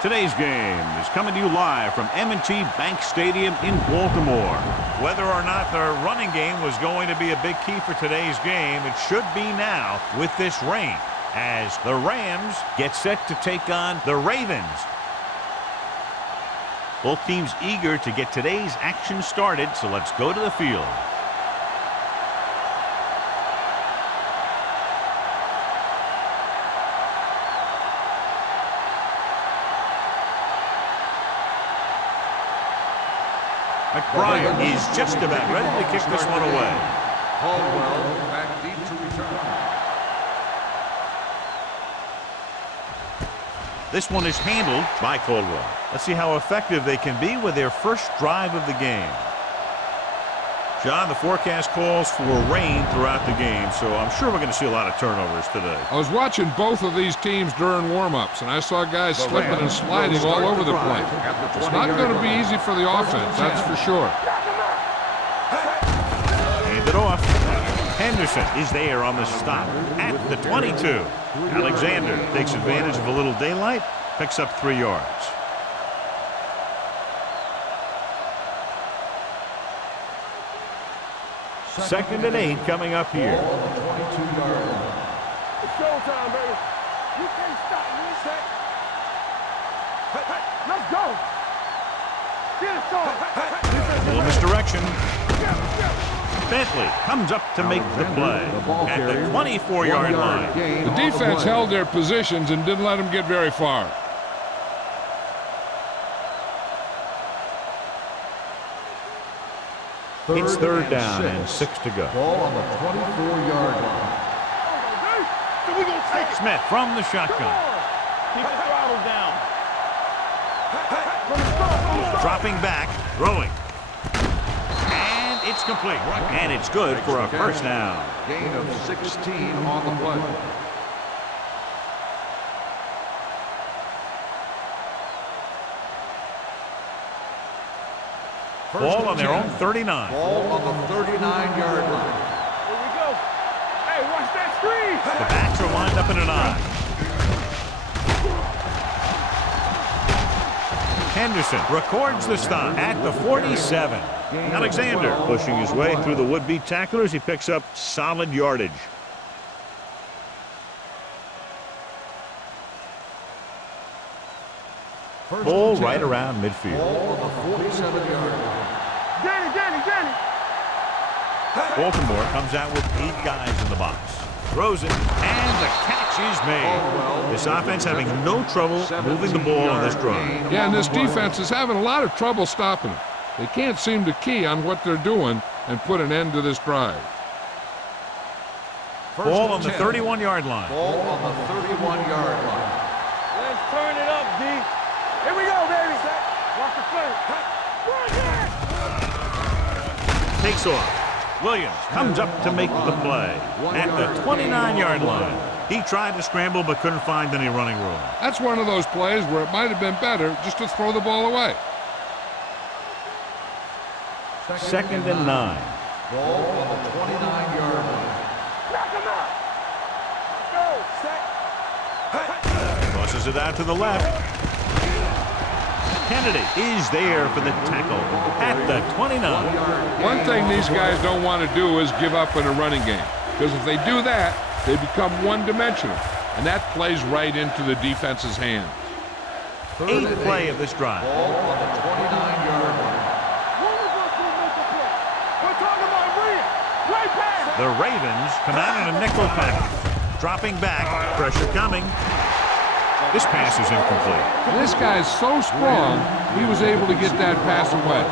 Today's game is coming to you live from M&T Bank Stadium in Baltimore. Whether or not the running game was going to be a big key for today's game, it should be now with this rain, as the Rams get set to take on the Ravens. Both teams eager to get today's action started, so let's go to the field. McBride is just about ready to kick this one away. Caldwell back deep to return. This one is handled by Caldwell. Let's see how effective they can be with their first drive of the game. John, the forecast calls for rain throughout the game, so I'm sure we're going to see a lot of turnovers today. I was watching both of these teams during warm-ups, and I saw guys slipping and sliding all over the place. It's not going to be easy for the offense, that's for sure. Hand it off. Henderson is there on the stop at the 22. Alexander takes advantage of a little daylight, picks up 3 yards. Second and 8 coming up here. Ball on the 22-yard line. It's showtime, baby. You can't stop me. Let's go. Get it started. Little misdirection. Bentley comes up to make the play at the 24-yard line. The defense held their positions and didn't let them get very far. It's third down and 6 to go. Ball on the 24-yard line. So we gonna take it. Smith from the shotgun. Keep the throttle down. Dropping back, throwing. And it's complete. And it's good for a first down. Gain of 16 on the play. Ball on their own 39. Ball on the 39-yard line. Here we go. Hey, watch that screen. The backs are lined up in an eye. Henderson records the stop at the 47. Alexander pushing his way through the would-be tacklers. He picks up solid yardage. Ball right around midfield. Ball on the 47-yard line. Danny. Baltimore comes out with 8 guys in the box. Throws it, and the catch is made. This offense having no trouble moving the ball on this drive. Yeah, and this defense is having a lot of trouble stopping it. They can't seem to key on what they're doing and put an end to this drive. Ball on the 31-yard line. Ball on the 31-yard line. Let's turn it up, D. Here we go, baby. Watch the play. Takes off. Williams comes up to make the play at the 29-yard line. He tried to scramble but couldn't find any running room. That's one of those plays where it might have been better just to throw the ball away. Second and 9. Ball on the 29-yard line. Knock him out. Go, set. Tosses it out to the left. Kennedy is there for the tackle at the 29. One thing these guys don't want to do is give up in a running game, because if they do that, they become one-dimensional, and that plays right into the defense's hands. 8th play of this drive. Ball on the 29-yard line. One of us will make a play. We're talking about Rhea. Play pass. The Ravens come out in a nickel package. Dropping back, pressure coming. This pass is incomplete. And this guy's so strong, he was able to get that pass away.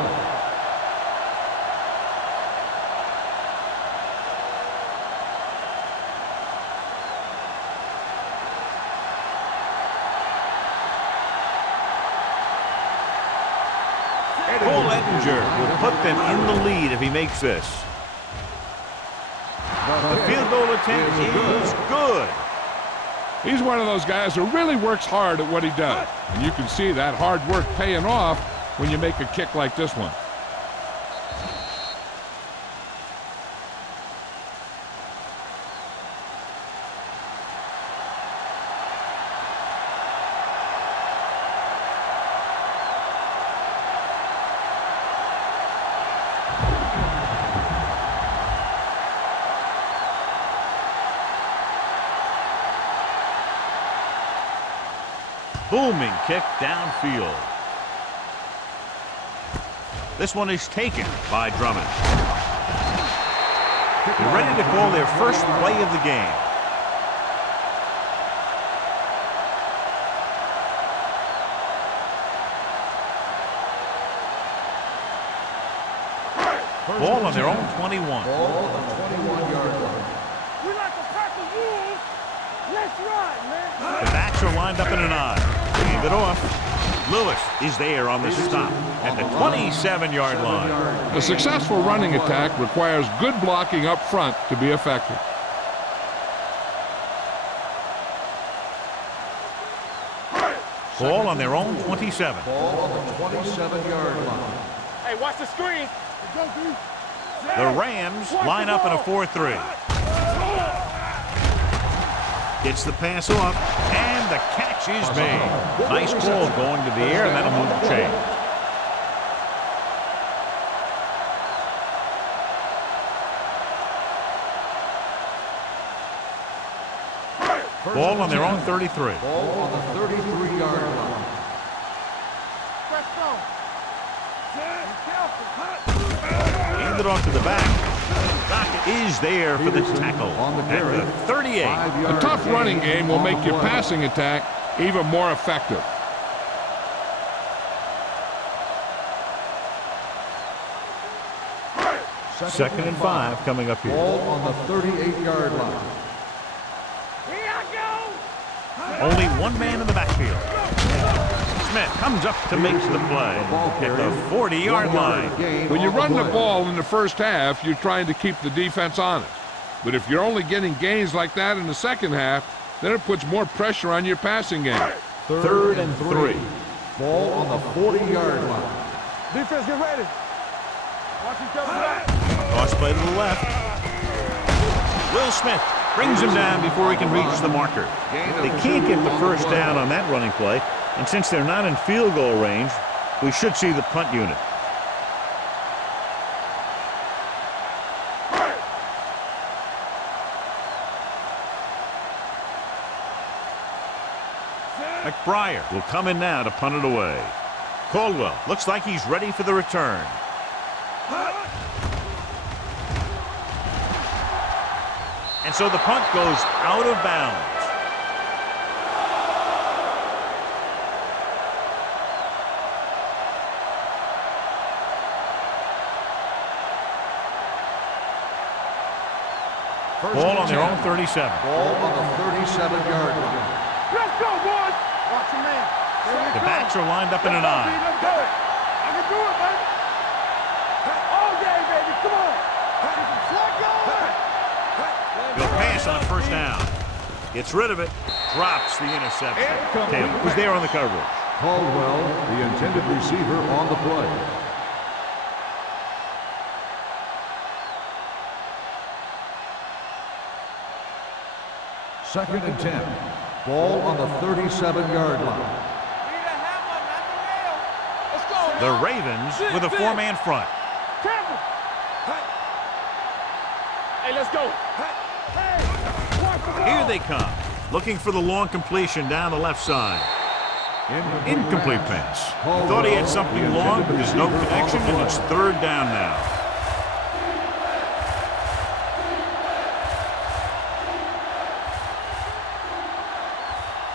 Cole Ettinger will put them in the lead if he makes this. The field goal attempt is good. He's one of those guys who really works hard at what he does. And you can see that hard work paying off when you make a kick like this one. Booming kick downfield. This one is taken by Drummond. They're ready to call their first play of the game. Ball on their own 21. Ball on the 21-yard line. We like a pack of wolves. Let's ride, man. The backs are lined up in an I. Hand it off. Lewis is there on the stop at the 27-yard line. A successful running attack requires good blocking up front to be effective. Ball on their own 27. Ball on the 27-yard line. Hey, watch the screen. The Rams line up in a 4-3. Gets the pass off, and the catch is made. Nice ball going to the air, and that'll move the chain. Ball on their own 33. Ball on the 33-yard line. Let's go. Handed off to the back. Dockett is there for the tackle at the 38. A tough running game will make your passing attack even more effective. Second and 5 coming up here. Ball on the 38-yard line. Here I go. Only one man in the backfield. Smith comes up to make the play at the 40-yard line. When you run the ball in the first half, you're trying to keep the defense honest. But if you're only getting gains like that in the second half, then it puts more pressure on your passing game. Third and 3. Ball on the 40-yard line. Defense, get ready. Watch each other back. Toss play to the left. Will Smith brings him down before he can reach the marker. They can't get the first down on that running play, and since they're not in field goal range, we should see the punt unit. McBriar will come in now to punt it away. Caldwell looks like he's ready for the return. And so the punt goes out of bounds. Ball on their own 37. Ball on the 37-yard line. Let's go, boys. Watch your man. The backs are lined up in an I. Let's do it. I can do it, baby. All day, baby. Come on. He'll pass on first down. Gets rid of it. Drops the interception. Taylor was there on the coverage. Caldwell, the intended receiver, on the play. Second and 10. Ball on the 37-yard line. The Ravens with a four-man front. Campbell. Hey, let's go. Hey, watch the ball. Here they come. Looking for the long completion down the left side. Incomplete pass. Thought he had something long, but there's no connection, and it's third down now.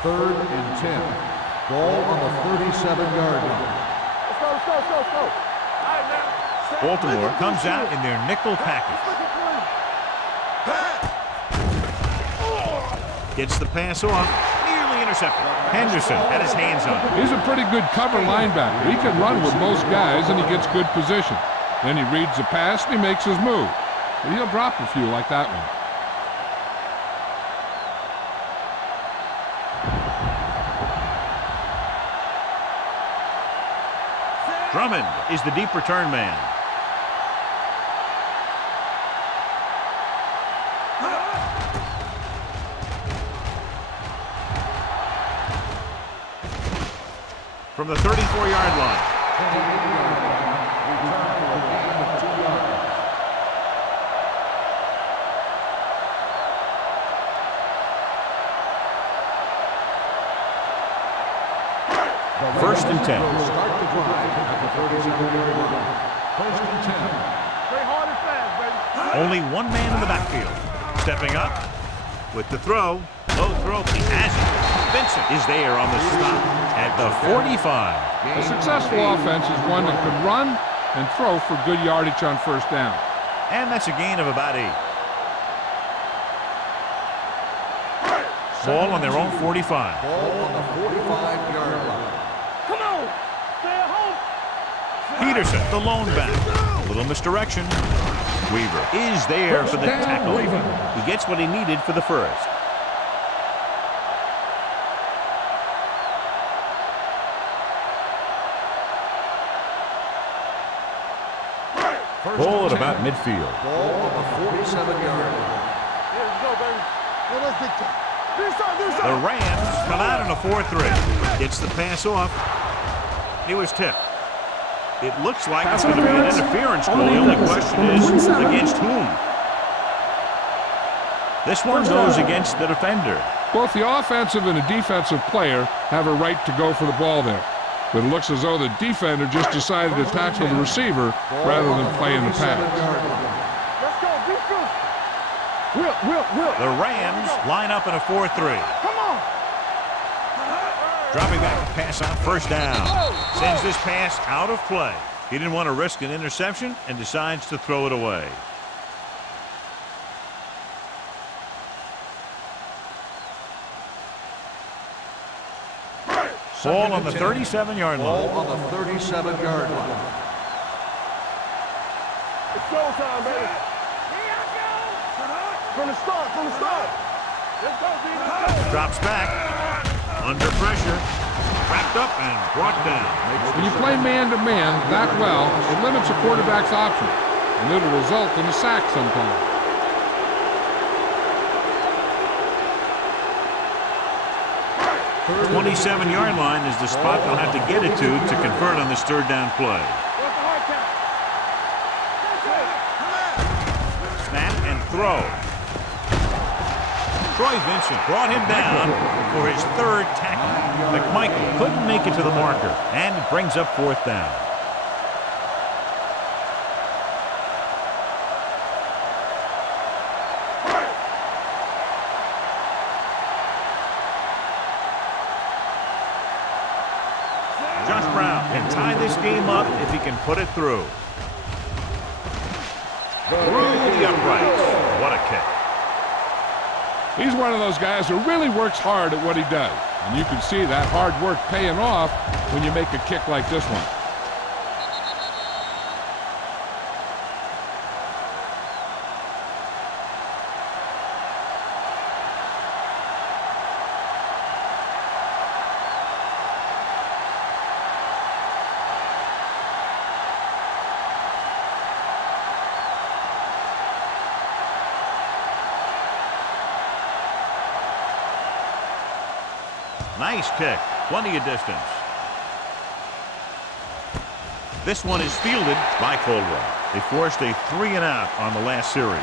Third and 10. Ball on the 37-yard line. Let's go, let's go, let's go, let's go. All right, man. Baltimore comes out in their nickel package. Gets the pass off. Nearly intercepted. Henderson had his hands on it. He's a pretty good cover linebacker. He can run with most guys, and he gets good position. Then he reads the pass, and he makes his move. But he'll drop a few like that one. Drummond is the deep return man. From the 34-yard line. First and 10. Start the drive at the 37-yard line. First and 10. Stay hard and fast, baby. Only one man in the backfield. Stepping up with the throw. Low throw. He has it. Vincent is there on the stop at the 45. A successful offense is one that could run and throw for good yardage on first down. And that's a gain of about 8. Ball on their own 45. Ball on the 45-yard line. Come on. Stay at home. Peterson, the lone back. A little misdirection. Weaver is there for the tackle. He gets what he needed for the first. Ball at about midfield. Ball on the 47-yard line. Here we go, baby. Well, let's get that. This The side. Rams come out in a 4-3. Gets the pass off. He was tipped. It looks like it's going to be an interference goal. The only question is against whom? This one goes against the defender. Both the offensive and the defensive player have a right to go for the ball there. But it looks as though the defender just decided to tackle the receiver rather than play in the pass. Let's go. Be good. Will. The Rams line up in a 4-3. Come on. Dropping back to pass on first down. Sends this pass out of play. He didn't want to risk an interception and decides to throw it away. Ball on the 37-yard Ball line. on the 37-yard line. It's showtime, baby. From the start. Let's go, D. Drops back. Under pressure. Wrapped up and brought down. When you play man-to-man that well, it limits a quarterback's options, and it'll result in a sack sometimes. The 27-yard line is the spot they'll have to get it to convert on this third down play. What's the hard count? Snap and throw. Troy Vincent brought him down for his third tackle. McMichael couldn't make it to the marker, and it brings up fourth down. Josh Brown can tie this game up if he can put it through. Through the uprights. What a kick. He's one of those guys who really works hard at what he does. And you can see that hard work paying off when you make a kick like this one. Nice kick. Plenty of distance. This one is fielded by Coldwell. They forced a 3-and-out on the last series.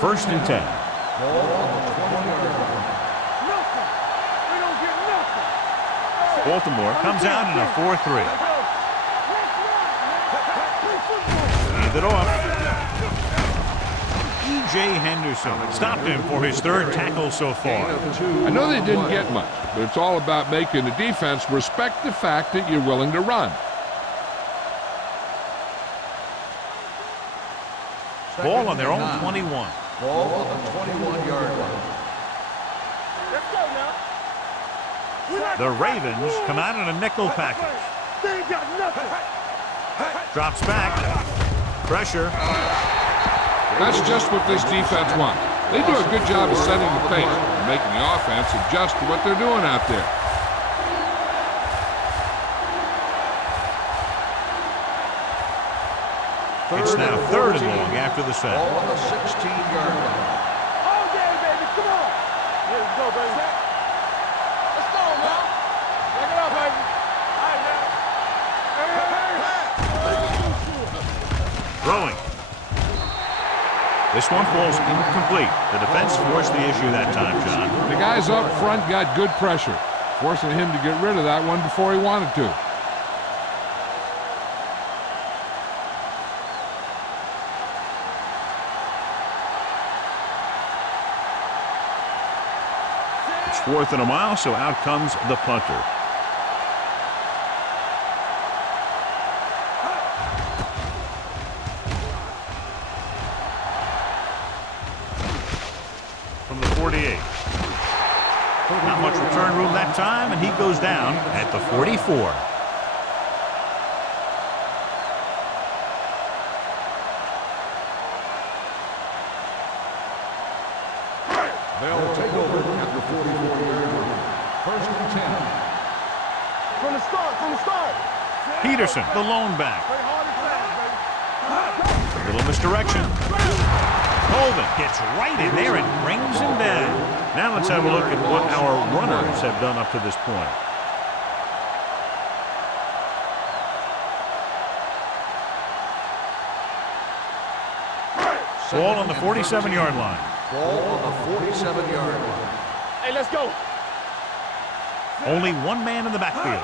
First and 10. Ball on the 20-yard line. Nothing. We don't get nothing. Baltimore comes out in a 4-3. Hand it off. E.J. Henderson stopped him for his third tackle so far. I know they didn't get much, but it's all about making the defense respect the fact that you're willing to run. Ball on their own 21. Ball on the 21-yard line. Let's go now. The Ravens come out in a nickel package. They ain't got nothing. Drops back. Pressure. That's just what this defense wants. They do a good job of setting the pace and making the offense adjust to what they're doing out there. It's now third and long after the set. Ball on the 16-yard line. All day, baby. Come on. Here we go, baby. Let's go, man. Check it out, baby. All right, man. Hey. Throwing. This one falls incomplete. The defense forced the issue that time, John. The guys up front got good pressure, forcing him to get rid of that one before he wanted to. It's 4th and a mile, so out comes the punter. From the 48. Not much return room that time, and he goes down at the 44. They'll take over at the 44-yard line. 1st and 10. From the start. Peterson, the lone back. Play hard and fast, baby. A little misdirection. Colvin gets right in there and brings him down. Now let's have a look at what our runners have done up to this point. Ball on the 47-yard line. Ball on the 47-yard line. Hey, let's go. Only one man in the backfield.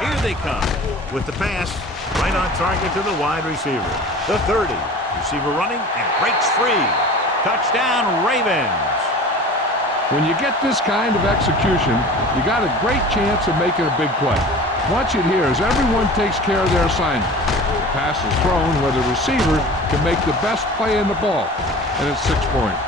Here they come with the pass right on target to the wide receiver. The 30. Receiver running and breaks free. Touchdown, Ravens. When you get this kind of execution, you got a great chance of making a big play. Watch it here as everyone takes care of their assignment. The pass is thrown where the receiver can make the best play in the ball, and it's 6 points.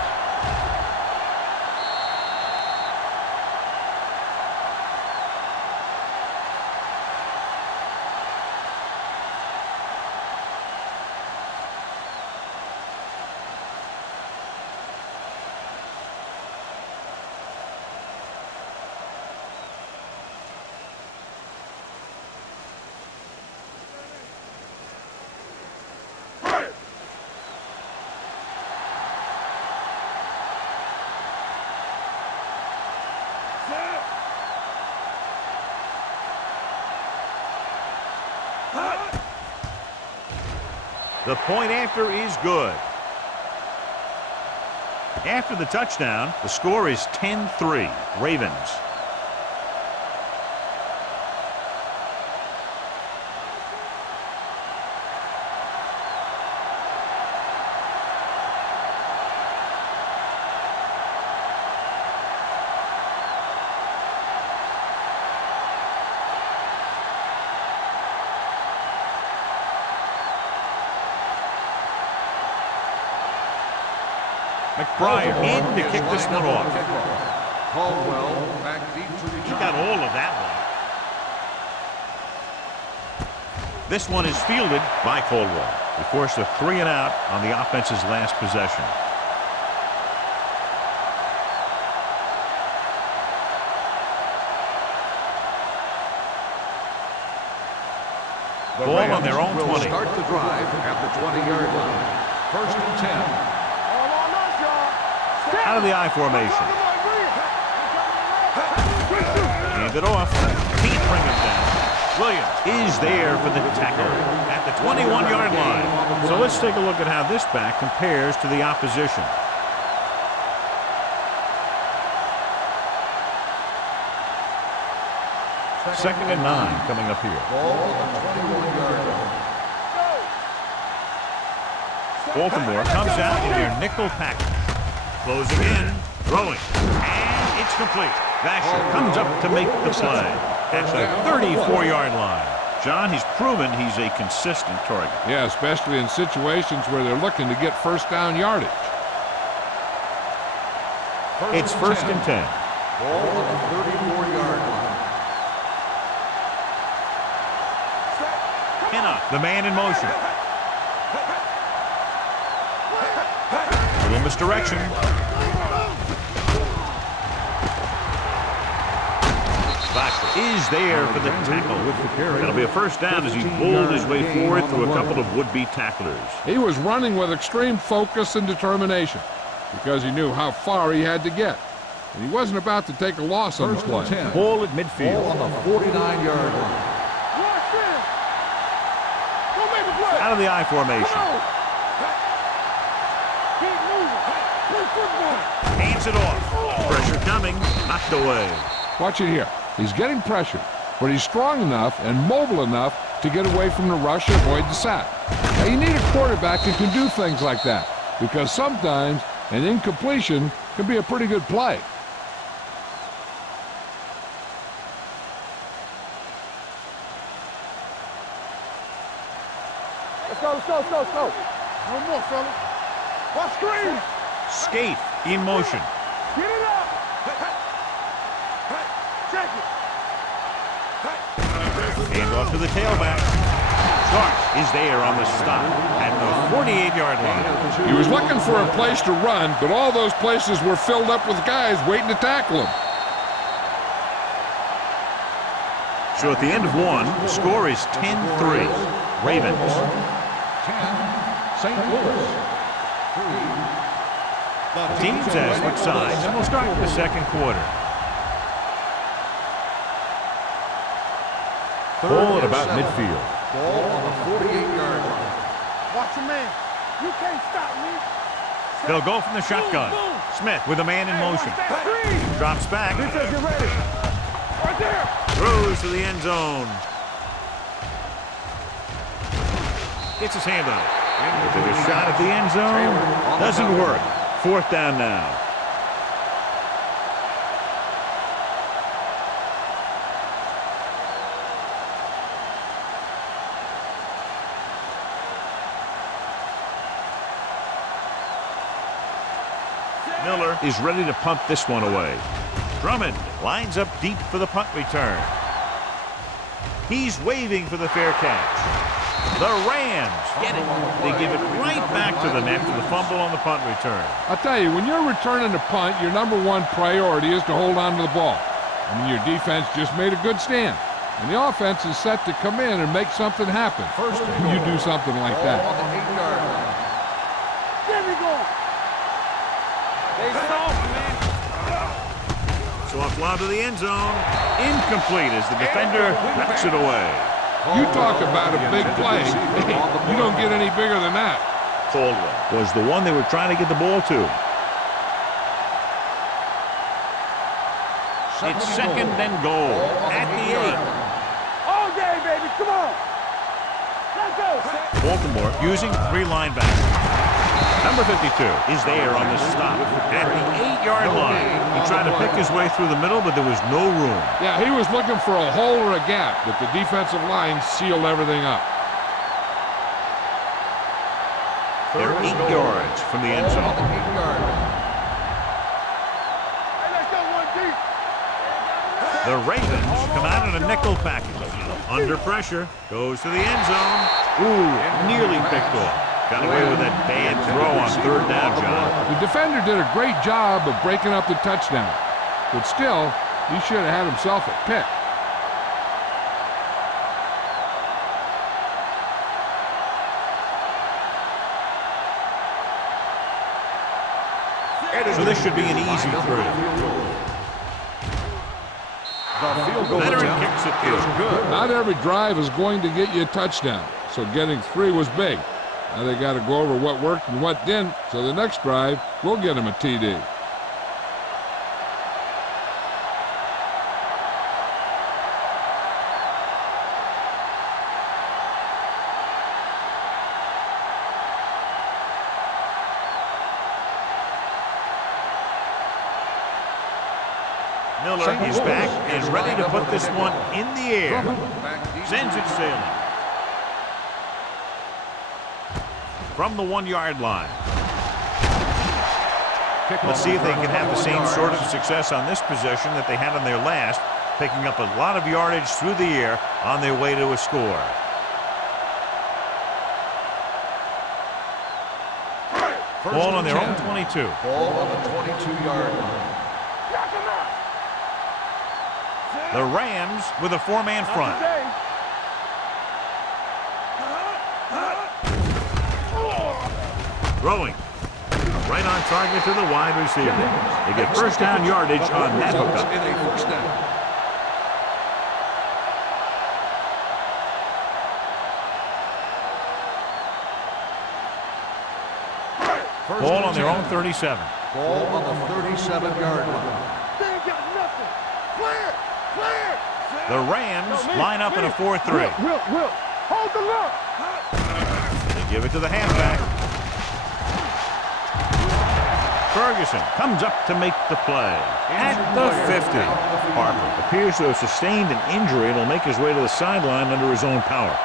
The point after is good. After the touchdown, the score is 10-3, Ravens. McBride in to kick this one off. Caldwell back deep to He return. got all of that one. This one is fielded by Caldwell. He forced a 3 and out on the offense's last possession. The Ball on Rams their own will 20. start the drive at the 20-yard line. 1st and 10. All on us, y'all. Out of the I formation. Hand it off. Can't bring him down. Williams is there for the tackle at the 21-yard line. So let's take a look at how this back compares to the opposition. Second and 9 coming up here. Ball on the 21-yard line. Baltimore comes out in their nickel package. Closing in, throwing, and it's complete. Vasher comes up to make the play at the 34-yard line. John, he's proven he's a consistent target. Yeah, especially in situations where they're looking to get first down yardage. It's 1st and 10. Ball on the 34-yard line. Pinnock, the man in motion. Little misdirection. Vasher is there for the tackle. That'll be a first down as he pulled his way forward through a couple of would-be tacklers. He was running with extreme focus and determination because he knew how far he had to get. And he wasn't about to take a loss on the 1st play. and 10. Ball at Ball midfield. on the 49-yard line. Watch this. Go make a play. Out of the I formation. Come on. Hands it off. Pressure coming. Knocked away. Watch it here. He's getting pressure, but he's strong enough and mobile enough to get away from the rush and avoid the sack. Now, you need a quarterback who can do things like that, because sometimes an incompletion can be a pretty good play. Let's go, let's go, let's go, let's go. No more, fella. Watch screen. Skate in motion. Get it up. Check it. Hand off to the tailback. Sharp is there on the stop at the 48-yard line. He was looking for a place to run, but all those places were filled up with guys waiting to tackle him. So at the end of one, the score is 10-3. Ravens. 10, St. Louis. 3. Teams have switched sides, and we'll start the second quarter. Ball at about midfield. Ball on the 48-yard line. Watch your man. You can't stop me. They'll go from the shotgun. Smith with a man in motion. Drops back. Defense, get ready. Right there. Throws to the end zone. Gets his hand on it. Took a shot at the end zone. Doesn't work. Fourth down now. Miller is ready to punt this one away. Drummond lines up deep for the punt return. He's waving for the fair catch. The Rams get it. They give it right back to the net for the fumble on the punt return. I'll tell you, when you're returning a punt, your number one priority is to hold on to the ball. I mean, your defense just made a good stand, and the offense is set to come in and make something happen. First when you do something like Ball that. on the 8-yard line. There we go. They soft, man. So a fly to the end zone. Incomplete as the defender knocks it away. You talk about a big play. You don't get any bigger than that. Caldwell was the one they were trying to get the ball to. It's second and goal at the 8. All day, baby. Come on. Let's go. Baltimore using 3 linebackers. Number 52 is there on the stop at the 8-yard line. He tried to pick his way through the middle, but there was no room. Yeah, he was looking for a hole or a gap, but the defensive line sealed everything up. They're 8 yards from the end zone. Hey, let's go one deep. The Ravens come out in a nickel package. Under pressure, goes to the end zone. Ooh, nearly picked off. Got away with that bad throw on third down, John. The defender did a great job of breaking up the touchdown, but still, he should have had himself a pick. So this should be an easy throw. The field goal Veteran attempt kicks it is in. good. Not every drive is going to get you a touchdown, so getting 3 was big. Now they got to go over what worked and what didn't, so the next drive will get him a TD. Miller is back and ready to put this one in the air. Sends it sailing. From the 1-yard line. Let's see if they can have the same sort of success on this possession that they had on their last, picking up a lot of yardage through the air on their way to a score. Ball on their own 22. Ball on the 22-yard line. The Rams with a 4-man front. Throwing. Right on target to the wide receiver. They get first down yardage on that hookup. In a first down. Ball on their own 37. Ball on the 37-yard line. They ain't got nothing. Clear! Clear! The Rams line up in a 4-3. Will, hold the look! They give it to the halfback. Ferguson comes up to make the play at the 50. Harper appears to have sustained an injury and will make his way to the sideline under his own power.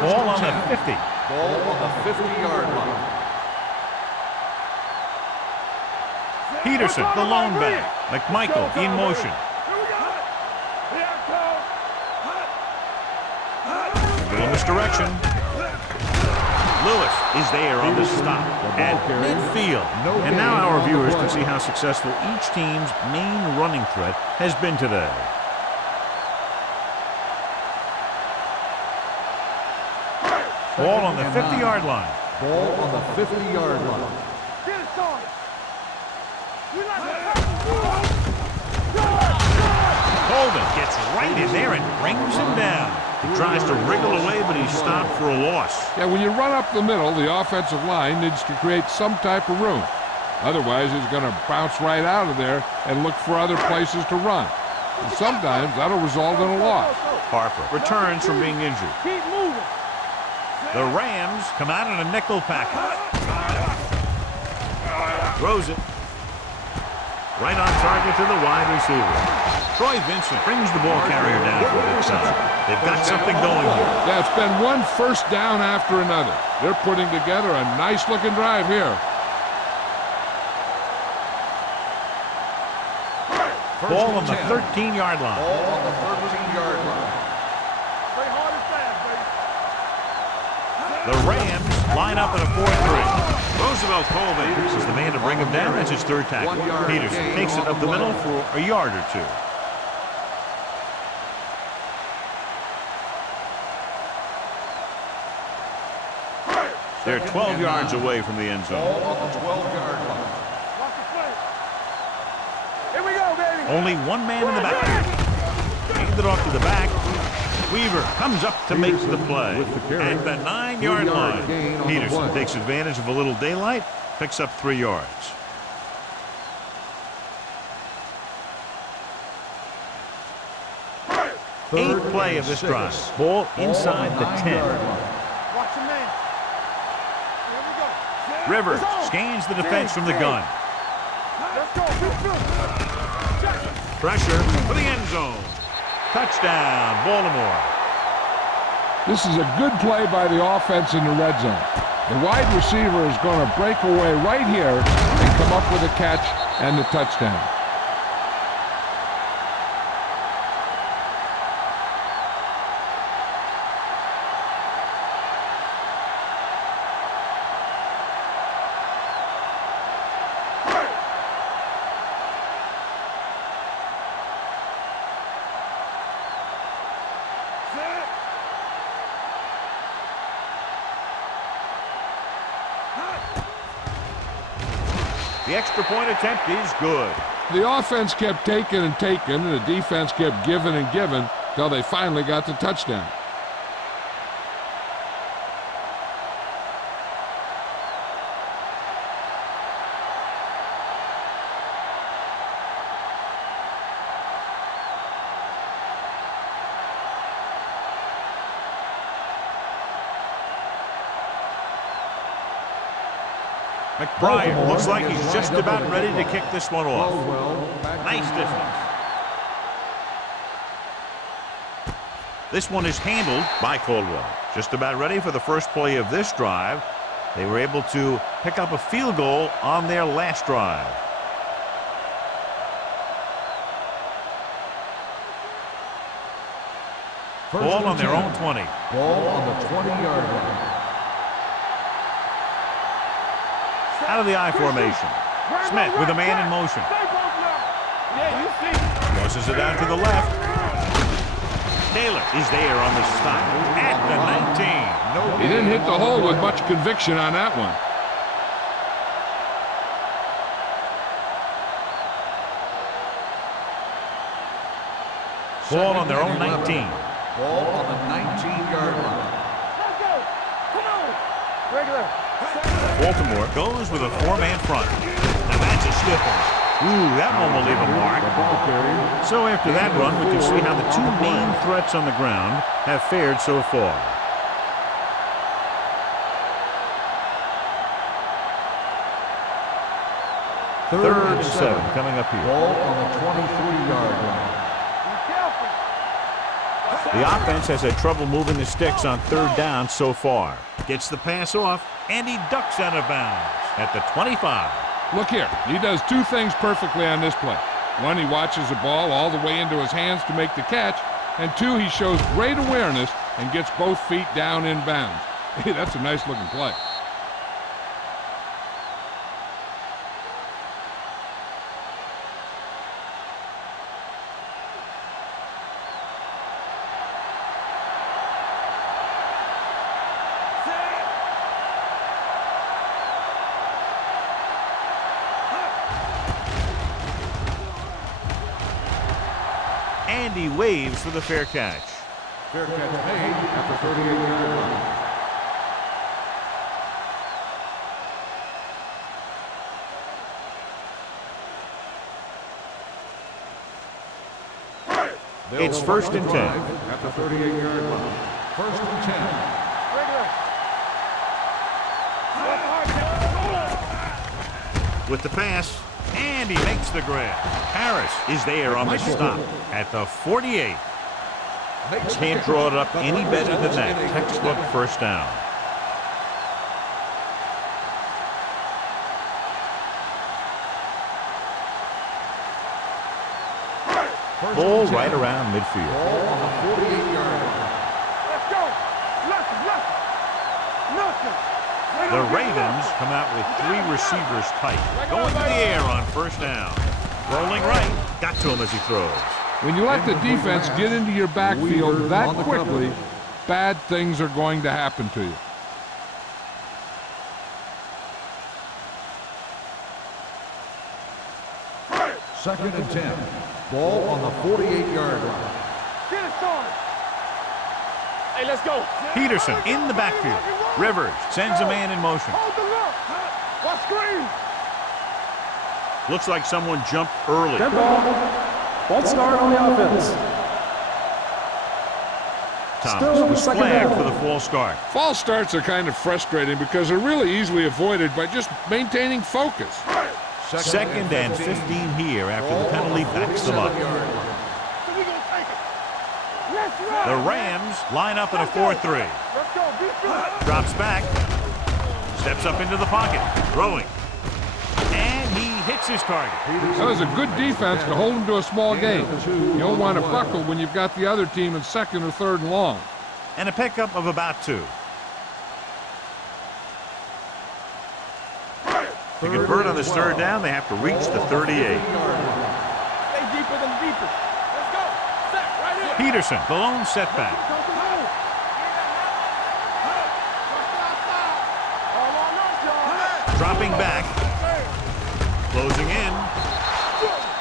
Ball on the 50. Ball on the 50-yard line. Peterson, the lone back. McMichael in motion. A little misdirection. Lewis is there on the stop at midfield. And now our viewers can see how successful each team's main running threat has been today. Ball on the 50-yard line. Ball on the 50-yard line. Get it started. We like Colvin gets right in there and brings him down. He tries to wriggle away, but he's stopped for a loss. Yeah, when you run up the middle, the offensive line needs to create some type of room. Otherwise, he's going to bounce right out of there and look for other places to run. And sometimes that'll result in a loss. Harper returns from being injured. Keep moving. The Rams come out in a nickel package. Throws it. Right on target to the wide receiver. Troy Vincent brings the ball carrier down for the touchdown. They've got something going here. Yeah, it's been one first down after another. They're putting together a nice-looking drive here. Ball on the 13-yard line. Ball on the 13-yard line. Play hard and fast, baby. The Rams line up in a 4-3. Roosevelt Colvin is the man to bring him down. That's his third tackle. Peterson takes it up the middle for a yard or two. They're 12 yards away from the end zone. Ball on the 12-yard line. Watch the play. Here we go, baby. Only one man in the back. Hand it off to the back. Weaver comes up to make the play at the 9-yard line. Peterson takes advantage of a little daylight, picks up 3 yards. Eighth play of this drive. Ball inside the 10. Watch the man. Here we go. Rivers scans the defense from the gun. Let's go. Pressure for the end zone. Touchdown, Baltimore. This is a good play by the offense in the red zone. The wide receiver is going to break away right here and come up with a catch and the touchdown. The extra point attempt is good. The offense kept taking and taking, and the defense kept giving and giving until they finally got the touchdown. McBride looks like he's just about ready to kick this one off. Nice distance. This one is handled by Caldwell. Just about ready for the first play of this drive. They were able to pick up a field goal on their last drive. Ball on their own 20. Ball on the 20-yard line. Out of the I formation. Smith with a man in motion. Yeah, you see. Crosses it out to the left. Taylor is there on the stop at the 19. He didn't hit the hole with much conviction on that one. Ball on their own 19. Ball on the 19-yard line. Let's go. Come on. Regular. Baltimore goes with a 4-man front. Now that's a stiff one. Ooh, that one will leave a mark. So after that run, we can see how the two main threats on the ground have fared so far. Third and 7 coming up here. Ball on the 23-yard line. Be careful. The offense has had trouble moving the sticks on third down so far. Gets the pass off, and he ducks out of bounds at the 25. Look here, he does two things perfectly on this play. One, he watches the ball all the way into his hands to make the catch, and two, he shows great awareness and gets both feet down in bounds. Hey, that's a nice looking play. And he waves for the fair catch. Fair catch made at the 38-yard line. It's first and 10. At the 38-yard line. First and 10. Regular. With the pass, and he makes the grab. Harris is there on the stop at the 48. Can't draw it up any better than that. Textbook first down. Ball right around midfield. Ball on the 48-yard line. Let's go. Nothing. The Ravens come out with 3 receivers tight. Going to the air on first down. Rolling right. Got to him as he throws. When you let the defense get into your backfield that quickly, bad things are going to happen to you. Second and 10. Ball on the 48-yard line. Get it started. Hey, let's go. Peterson in the backfield. Rivers sends a man in motion. Hold the look. What screen? Looks like someone jumped early. Dead ball. False start on the offense. Thomas Still was second flagged down. for the false start. False starts are kind of frustrating because they're really easily avoided by just maintaining focus. Second and 15 here after the penalty backs them up. So we gonna take it. Let's run. The Rams line up in a 4-3. Let's go. Be good. Drops back. Steps up into the pocket. Throwing. And he hits his target. That was a good defense to hold them to a small gain. You don't want to buckle when you've got the other team in second or third and long. And a pickup of about 2. To convert on this third down, they have to reach the 38. Stay deeper than deeper. Let's go. Set right here. Peterson, the lone setback. Come on. All on us, y'all. Dropping back. Closing in.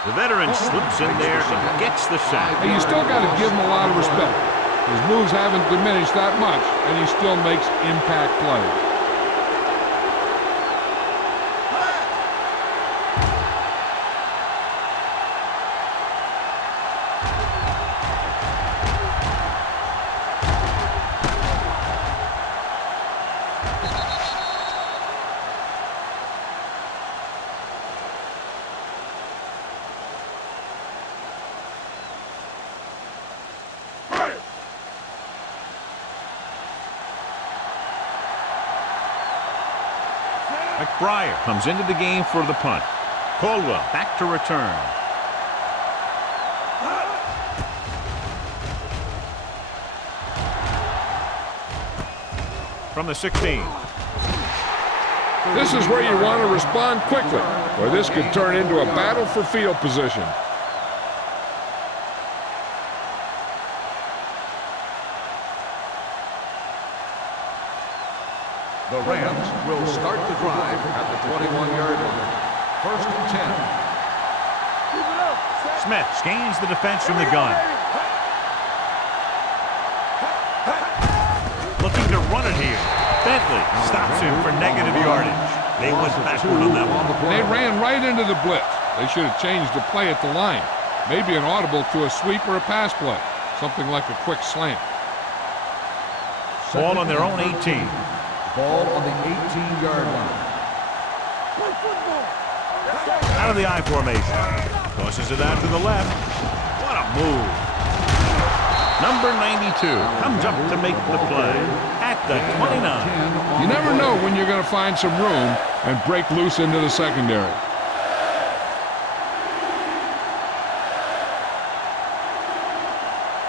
The veteran slips in there and gets the sack. And you still got to give him a lot of respect. His moves haven't diminished that much, and he still makes impact plays. McBriar comes into the game for the punt. Caldwell back to return. From the 16. This is where you want to respond quickly, or this could turn into a battle for field position. The Rams will start the drive at the 21-yard line. First and 10. Smith scans the defense from the gun. it here. Bentley stops him for negative yardage. They went backward on that one. They ran right into the blitz. They should have changed the play at the line. Maybe an audible to a sweep or a pass play. Something like a quick slant. Ball on their own 18. Ball on the 18-yard line. Out of the I formation. Tosses it out to the left. What a move. Number 92 comes up to make the play at the 29. You never know when you're going to find some room and break loose into the secondary.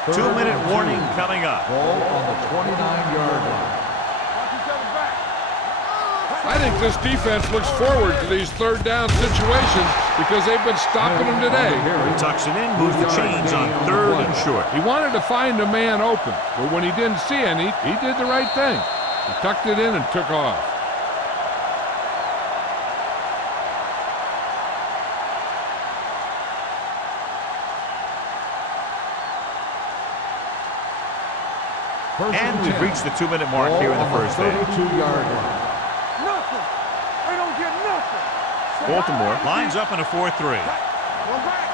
Two-minute warning coming up. Ball on the 29-yard line. I think this defense looks forward to these third down situations because they've been stopping them today. He tucks it in, moves the chains on 3rd and short. He wanted to find a man open, but when he didn't see any, he did the right thing. He tucked it in and took off. And we've reached the 2-minute mark here in the first half. 32-yard line. Nothing. They don't get nothing. Baltimore lines up in a 4-3. One back.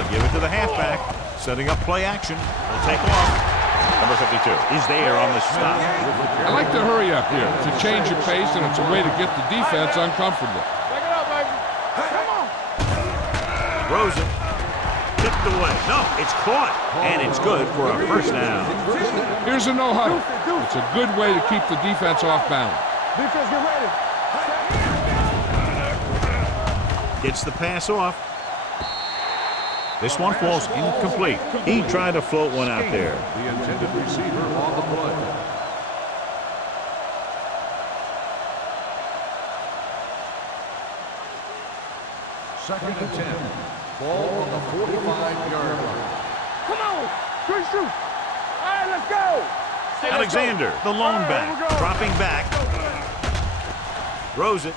They give it to the halfback, setting up play action. They'll take off. Number 52 is there on the stop. I like to hurry up here. It's a change of pace, and it's a way to get the defense uncomfortable. Back it up, baby. Come on. Throws it. Tipped away. No, it's caught. And it's good for a first down. Here's a no-huddle. It's a good way to keep the defense off balance. Defense, get ready. Gets the pass off. This one falls incomplete. He tried to float one out there. The intended receiver on the play. Second and 10. Ball on the 45-yard line. Come on. Good shoot. All right, let's go. Alexander, the lone back, dropping back. Throws it.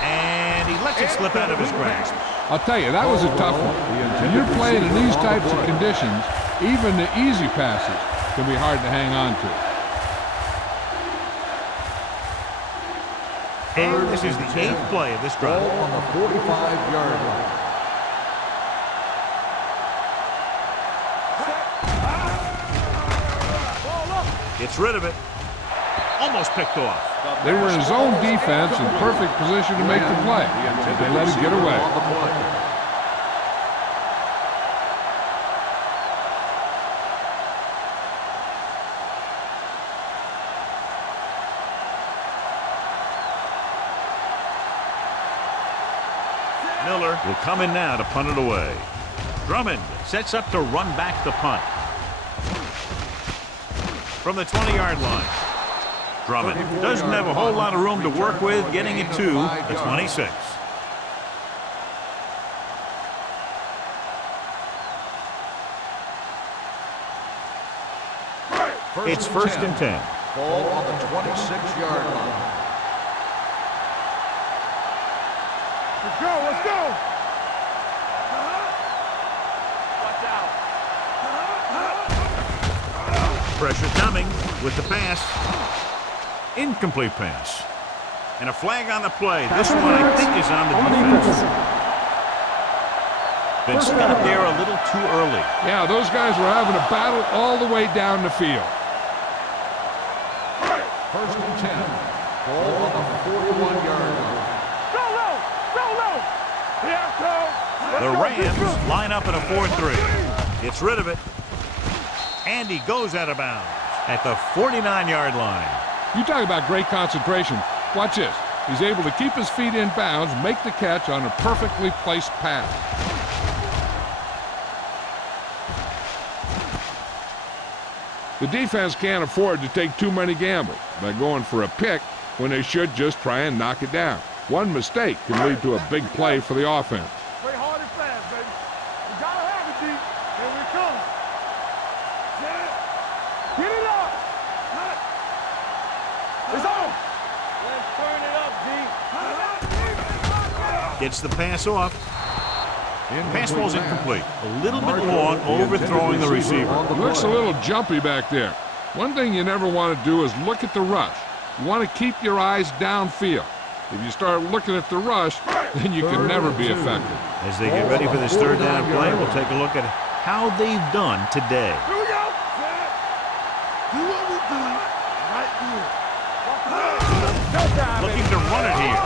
And he lets it slip out of his grasp. I'll tell you, that was a tough one. When you're playing in these types of conditions, even the easy passes can be hard to hang on to. And this is the 8th play of this drive. Ball on the 45-yard line. Gets rid of it. Almost picked off. They were in zone defense in perfect position to make the play. They let it get away. On the play. Miller will come in now to punt it away. Drummond sets up to run back the punt. From the 20-yard line. Drummond doesn't have a whole lot of room to work with, getting it to the 26. It's first and 10. Ball on the 26-yard line. Let's go. Let's go. Watch out. Pressure coming with the pass. Incomplete pass. And a flag on the play. This one, I think, is on the defense. Vince got there a little too early. Yeah, those guys were having a battle all the way down the field. First and 10. Ball on the 41-yard line. Go low. Go low. Yeah, go. The Rams line up in a 4-3. Gets rid of it. And he goes out of bounds at the 49-yard line. You talk about great concentration. Watch this. He's able to keep his feet in bounds, make the catch on a perfectly placed pass. The defense can't afford to take too many gambles by going for a pick when they should just try and knock it down. One mistake can lead to a big play for the offense. Play hard and fast, baby. We gotta have it, D. Here we come. Get it up. It's on. Let's turn it up, D. Gets the pass off. Pass ball's incomplete. A little bit long, overthrowing the receiver. He looks a little jumpy back there. One thing you never want to do is look at the rush. You want to keep your eyes downfield. If you start looking at the rush, then you can never be effective. As they get ready for this third down play, we'll take a look at how they've done today. Here we go. Do what we do right here. Looking to run it here.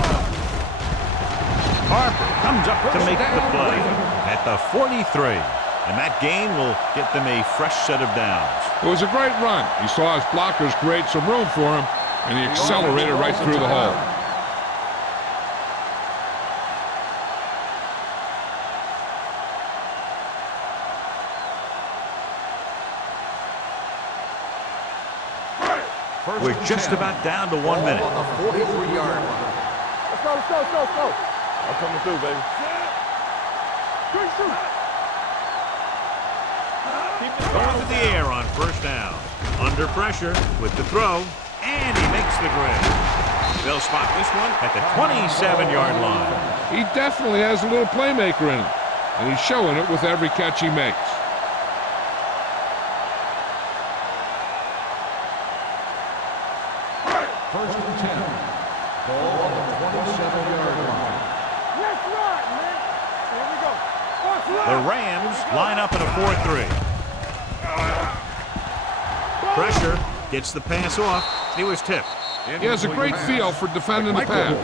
Harper comes up to make the play at the 43. And that gain will get them a fresh set of downs. It was a great run. He saw his blockers create some room for him, and he accelerated right through the hole. We're just about down to 1 minute. On the 43-yard line. Let's go, let's go, let's go, let's go. I'm coming through, baby. Going to the air on first down. Under pressure with the throw, and he makes the grade. They'll spot this one at the 27-yard line. He definitely has a little playmaker in him, and he's showing it with every catch he makes. First and 10. Ball on the 27-yard line. Let's run, man. Here we go. The Rams line up in a 4-3. Pressure gets the pass off. He was tipped. He has a great feel for defending the pass.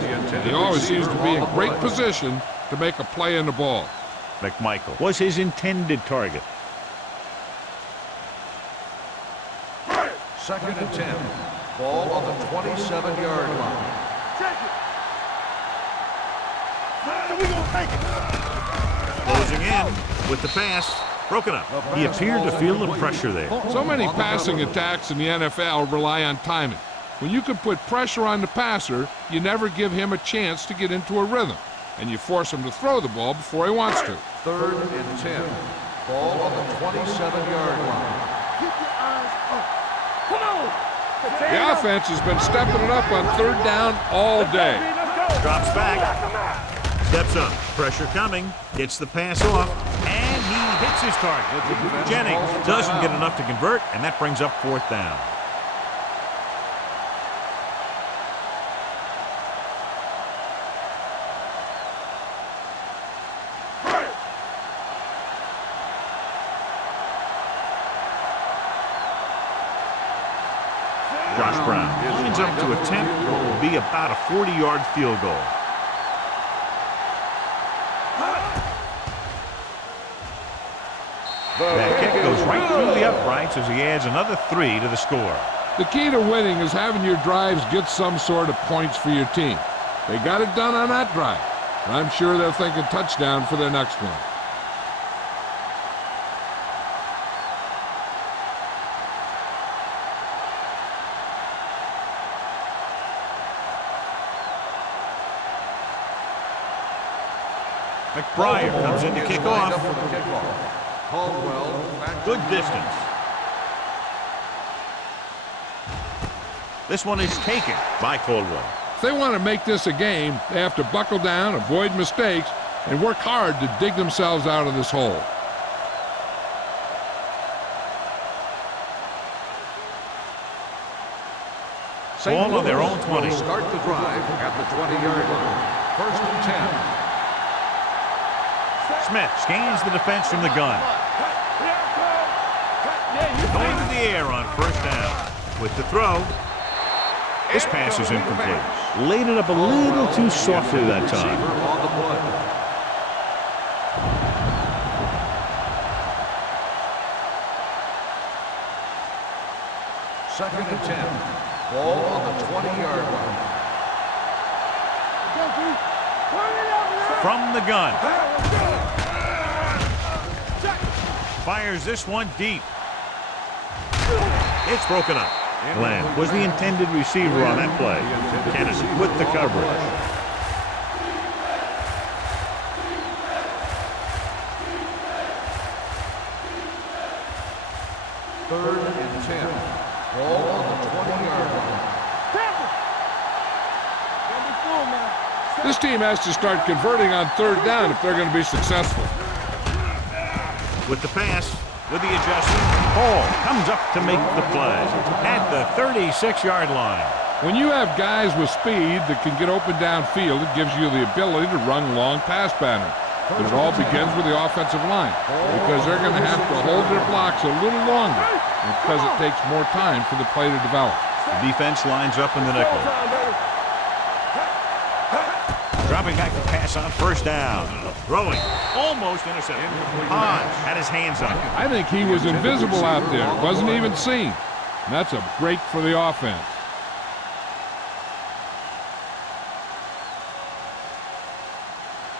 He always seems to be in great position to make a play in the ball. McMichael was his intended target. Second and 10. Ball on the 27-yard line. Check it. We gonna take it. Closing in with the pass. Broken up. He appeared to feel the pressure there. So many passing attacks in the NFL rely on timing. When you can put pressure on the passer, you never give him a chance to get into a rhythm, and you force him to throw the ball before he wants to. Third and 10. Ball on the 27-yard line. Keep your eyes up. Come on. The offense has been stepping it up on third down all day. Let's go. Drops back. Steps up. Pressure coming. Gets the pass off. And he hits his target. Jennings doesn't get enough to convert, and that brings up fourth down. Josh Brown lines up to attempt what will be about a 40-yard field goal. That kick goes right through the uprights as he adds another 3 to the score. The key to winning is having your drives get some sort of points for your team. They got it done on that drive, and I'm sure they're thinking touchdown for their next one. McBride comes in to kick off. Good distance. This one is taken by Caldwell. If they want to make this a game, they have to buckle down, avoid mistakes, and work hard to dig themselves out of this hole. Ball on their own 20. Start the drive at the 20-yard line. First and 10. Smith scans the defense from the gun. Going to the air on first down. With the throw. This pass is incomplete. Laid it up a little too softly that time. On the play. Second and 10. Ball on the 20-yard line. From the gun. Fires this one deep. It's broken up. Lamb was the intended receiver on that play. Kennedy with the coverage. Third and 10. Ball on the 20-yard line. This team has to start converting on third down if they're going to be successful. with the pass, with the adjustment. Ball comes up to make the play at the 36-yard line. When you have guys with speed that can get open downfield, it gives you the ability to run long pass patterns. But it all begins with the offensive line because they're going to have to hold their blocks a little longer because it takes more time for the play to develop. The defense lines up in the nickel. Dropping back to pass on first down. Throwing. Almost intercepted. Hodge had his hands on it. I think he was invisible out there. Wasn't even seen. And that's a break for the offense.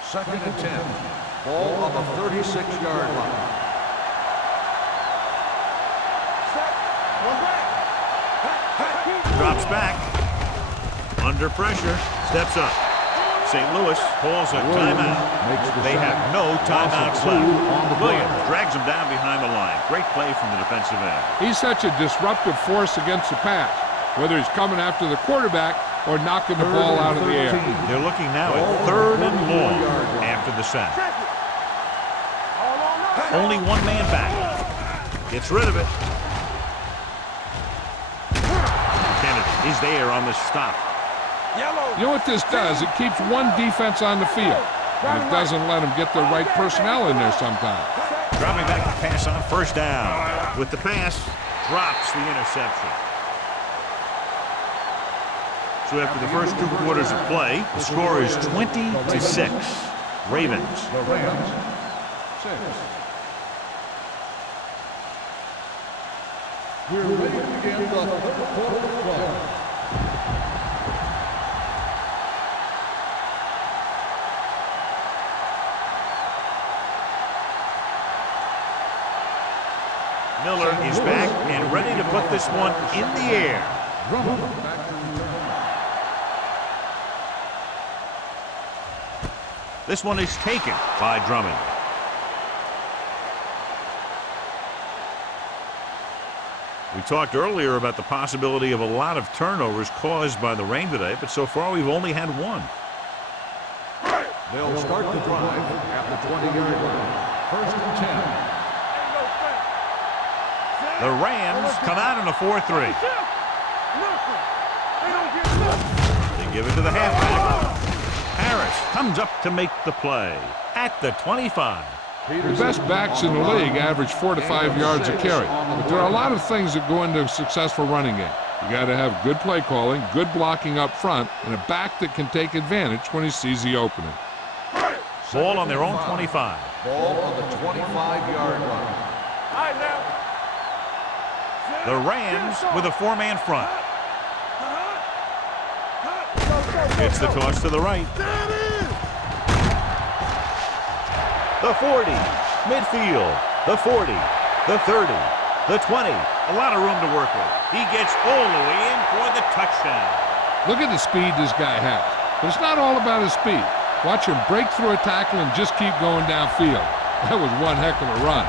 Second and 10. Ball on the 36-yard line. Drops back. Under pressure. Steps up. St. Louis calls a timeout. They have no timeouts left. Williams drags him down behind the line. Great play from the defensive end. He's such a disruptive force against the pass, whether he's coming after the quarterback or knocking the ball out of the air. They're looking now at 3rd and long after the sack. Only one man back. Gets rid of it. Kennedy is there on the stop. You know what this does? It keeps one defense on the field, and it doesn't let them get the right personnel in there sometimes. Dropping back to pass on first down. With the pass, drops the interception. So after the first 2 quarters of play, the score is 20-6. Ravens. The Rams, 6. We're ready to begin the third quarter of play. Miller is back and ready to put this one in the air. This one is taken by Drummond. We talked earlier about the possibility of a lot of turnovers caused by the rain today, but so far we've only had one. They'll start the drive at the 20-yard line. 1st and 10. The Rams come out in a 4-3. They give it to the halfback. Harris comes up to make the play at the 25. The best backs in the league average 4 to 5 yards a carry. But there are a lot of things that go into a successful running game. You got to have good play calling, good blocking up front, and a back that can take advantage when he sees the opening. Ball on their own 25. Ball on the 25-yard line. The Rams with a 4-man front. It's the toss to the right. The 40, midfield, the 40, the 30, the 20. A lot of room to work with. He gets all the way in for the touchdown. Look at the speed this guy has. But it's not all about his speed. Watch him break through a tackle and just keep going downfield. That was one heck of a run.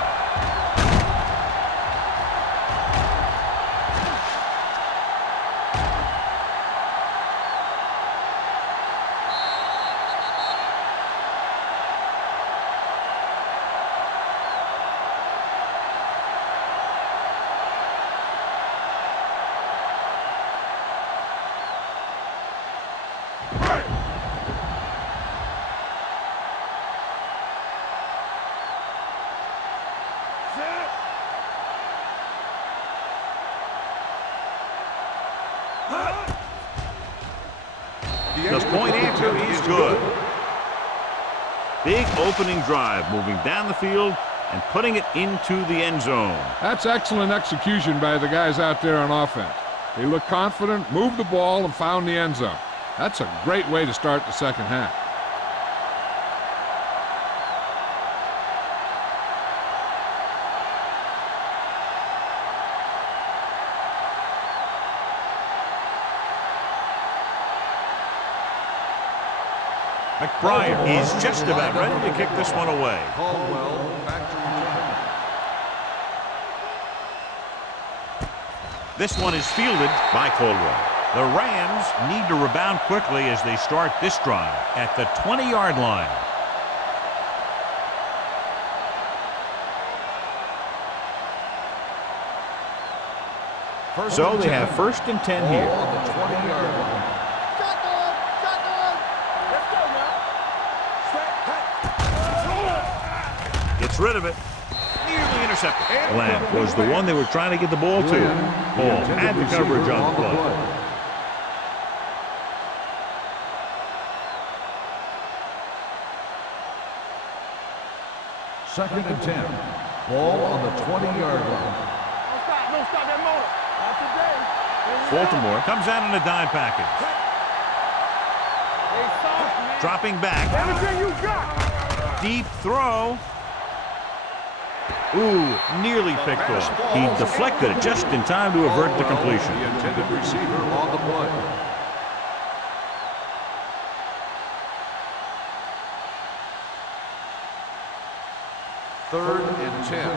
The point answer is good. Big opening drive, moving down the field and putting it into the end zone. That's excellent execution by the guys out there on offense. They looked confident, moved the ball, and found the end zone. That's a great way to start the second half. McBride is just about ready to kick this one away. Caldwell back to return. This one is fielded by Caldwell. The Rams need to rebound quickly as they start this drive at the 20-yard line. So they have 1st and 10 here. Ball on the 20-yard line. Shotgun, shotgun. Let's go now. Gets rid of it. Nearly intercepted. Lamb was the one they were trying to get the ball to. Ball had the coverage on the play. Second and 10. Ball on the 20-yard line. Don't stop that motor. Not today. Baltimore comes out in a dime package. Hey, soft, man. Dropping back. Everything you got. Deep throw. Ooh, nearly picked off. He deflected it just in time to avert the completion. The intended receiver on the play. Third and 10.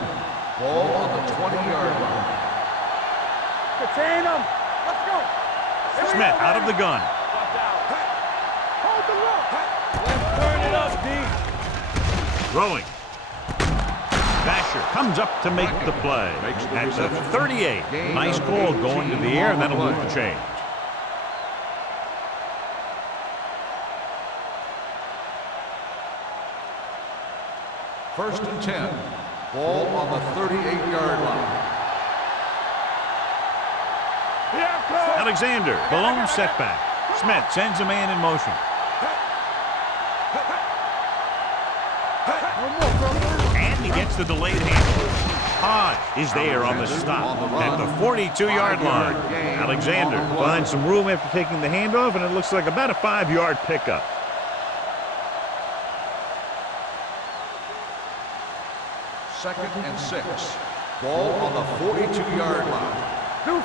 Ball on the 20-yard line. Contain them. Let's go. Smith out of the gun. Hold the look. Let's turn it up, D. Throwing. Basher comes up to make the play. At the 38. Nice call going to the air, and that'll move the change. First and 10. Ball on the 38-yard line. Alexander, the lone setback. Smith sends a man in motion. And he gets the delayed handoff. Hodge is there on the stop at the 42-yard line. Alexander finds some room after taking the handoff, and it looks like about a 5-yard pickup. Second and 6. Ball on the 42-yard line. Deuce.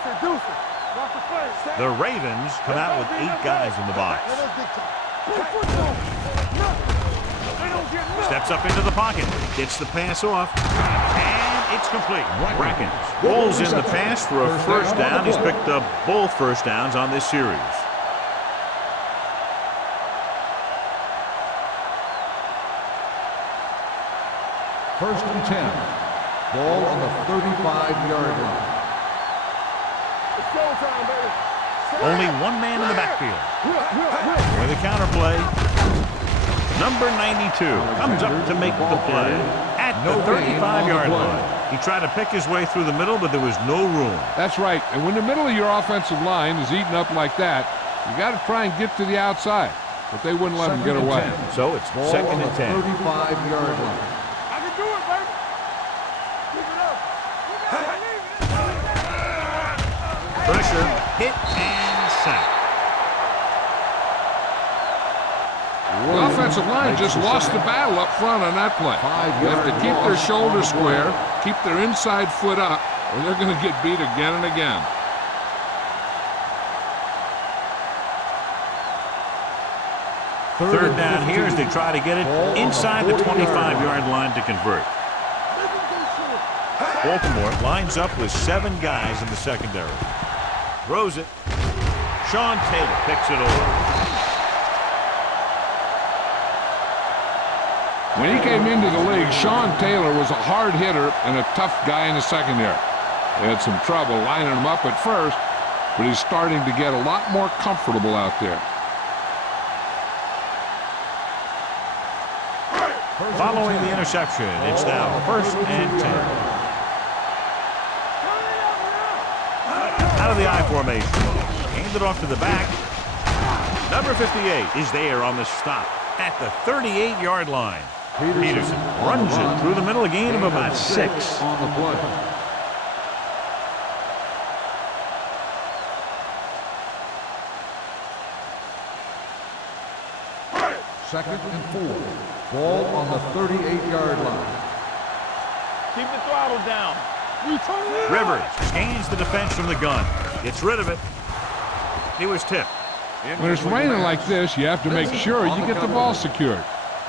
Watch the play. The Ravens come out with 8 guys in the box. Steps up into the pocket. Gets the pass off. And it's complete. Brackens rolls in the pass for a first down. He's picked up both first downs on this series. First and 10. Ball on the 35-yard line. It's showtime, baby. Only one man in the backfield. With a counter play. Number 92 comes up to make the play at the 35-yard line. He tried to pick his way through the middle, but there was no room. That's right. And when the middle of your offensive line is eaten up like that, you got to try and get to the outside. But they wouldn't let him get away. So it's Ball second on the and 10. 35-yard line. I can do it, baby. Keep it up. Pressure, hit, and sack. The offensive line just lost the battle up front on that play. They have to keep their shoulders square, keep their inside foot up, or they're going to get beat again and again. Third down here as they try to get it inside the 25-yard line to convert. Baltimore lines up with 7 guys in the secondary. Throws it. Sean Taylor picks it over. When he came into the league, Sean Taylor was a hard hitter and a tough guy in the secondary. They had some trouble lining him up at first, but he's starting to get a lot more comfortable out there. Following the interception, it's now first and 10. Out of the I formation. Handed off to the back. Number 58 is there on the stop at the 38-yard line. Peterson runs it through the middle, a gain of about 6. On the play. Second and 4. Ball on the 38-yard line. Keep the throttle down. Rivers scans the defense from the gun. Gets rid of it. He was tipped. When it's raining like this, you have to make sure you get the ball secured.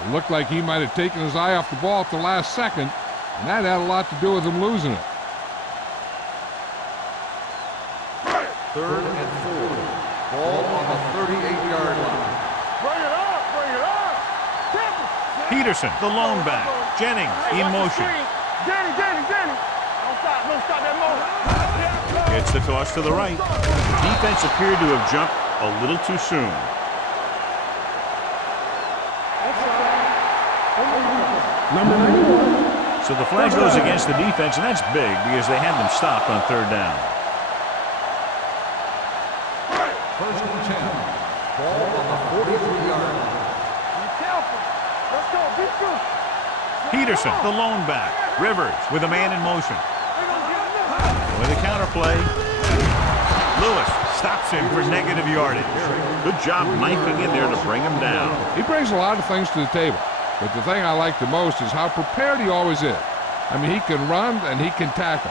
It looked like he might have taken his eye off the ball at the last second, and that had a lot to do with him losing it. Third and 4. Ball on the 38-yard line. Bring it up. Peterson, the lone back. Jennings in motion. Danny. Don't stop that motor. Gets the toss to the right. Defense appeared to have jumped a little too soon. Number 91. So the flag goes against the defense, and that's big because they had them stopped on third down. First and 10. Ball on the 43-yard line. Be careful. Let's go. Be true. Peterson, the lone back. Rivers with a man in motion. We don't get nothing. With a counterplay. Lewis stops him for negative yardage. Good job knifing in there to bring him down. He brings a lot of things to the table, but the thing I like the most is how prepared he always is. I mean, he can run and he can tackle,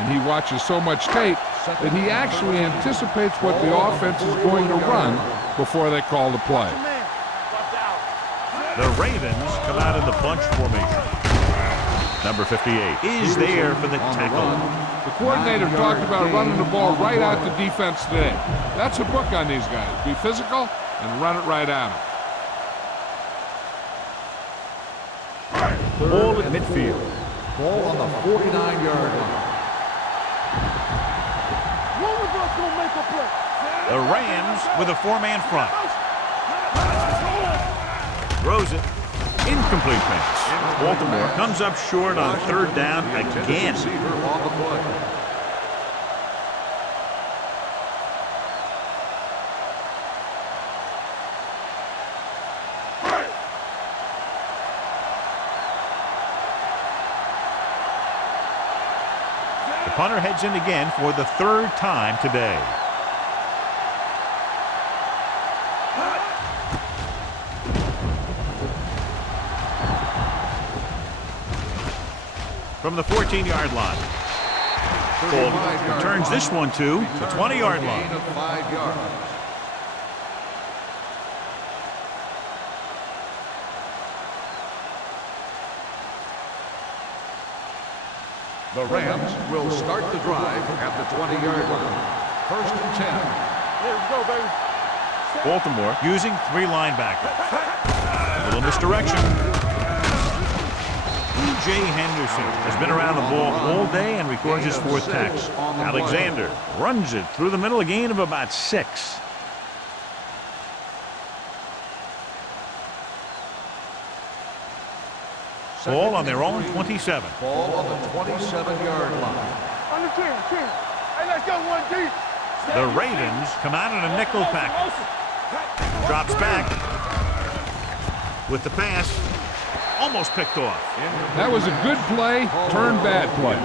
and he watches so much tape that he actually anticipates what the offense is going to run before they call the play. Man, watch out. The Ravens come out in the bunch formation. Number 58 is there for the tackle. The coordinator talked about running the ball right out the defense today. That's a book on these guys. Be physical and run it right at them. Ball at midfield. Ball on the 49-yard line. One of us gonna make a play. The Rams with a four-man front. Throws it. Incomplete pass. Baltimore comes up short on third down again. Receiver on the play. The punter heads in again for the third time today. From the 14-yard line. Gold returns this one to the 20-yard line. Gain of 5 yards. The Rams will start the drive at the 20-yard line. First and 10. Here we go, baby. Baltimore using three linebackers. A little misdirection. E.J. Henderson has been around the ball all day and records his fourth tackle. Alexander runs it through the middle, a gain of about 6. Ball on their own 27. Ball on the 27-yard line. On the 10. Hey, let's go, 1D. The Ravens come out in a nickel package. Drops back with the pass. Almost picked off. That was a good play, turned bad play.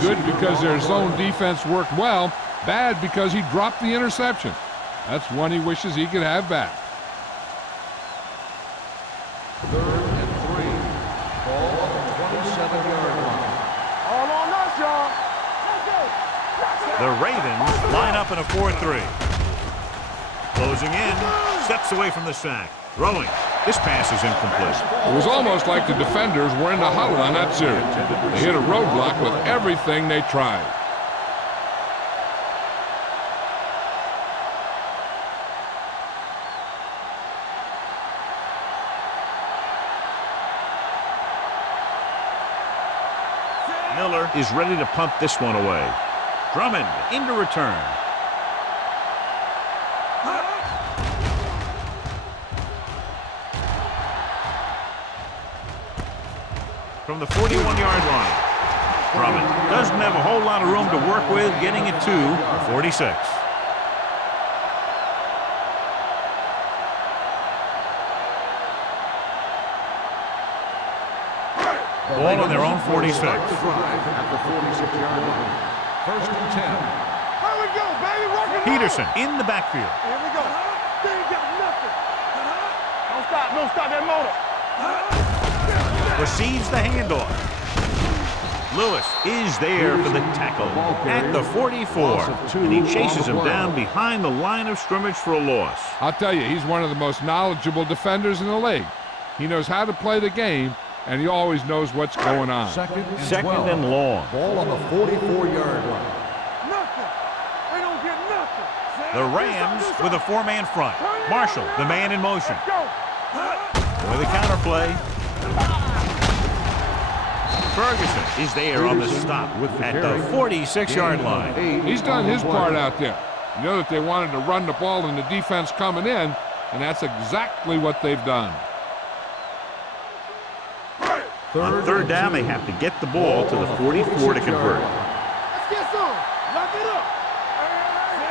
Good because their zone defense worked well. Bad because he dropped the interception. That's one he wishes he could have back. Third and 3. Ball on the 27-yard line. All on us, y'all. The Ravens line up in a 4-3. Closing in, steps away from the sack. Throwing. This pass is incomplete. It was almost like the defenders were in the huddle on that series. They hit a roadblock with everything they tried. Miller is ready to punt this one away. Drummond into return. From the 41-yard line. Drummond doesn't have a whole lot of room to work with, getting it to the 46. Ball on their own 46. Start the drive at the 46-yard line. First and 10. Here we go, baby. Work it Peterson in the backfield. Here we go. They ain't got nothing. Don't stop that motor. Receives the handoff. Lewis is there for the tackle at the 44, and he chases him down behind the line of scrimmage for a loss. I'll tell you, he's one of the most knowledgeable defenders in the league. He knows how to play the game, and he always knows what's going on. Second and Second 12. and long. Ball on the 44-yard line. Nothing. We don't get nothing. The Rams with a four-man front. Marshall, the man in motion. Let's go. With a counterplay. Ferguson is there on the stop at the 46-yard line. He's done his part out there. You know that they wanted to run the ball in the defense coming in, and that's exactly what they've done. On third down, they have to get the ball to the 44 to convert. Let's get some. Lock it up.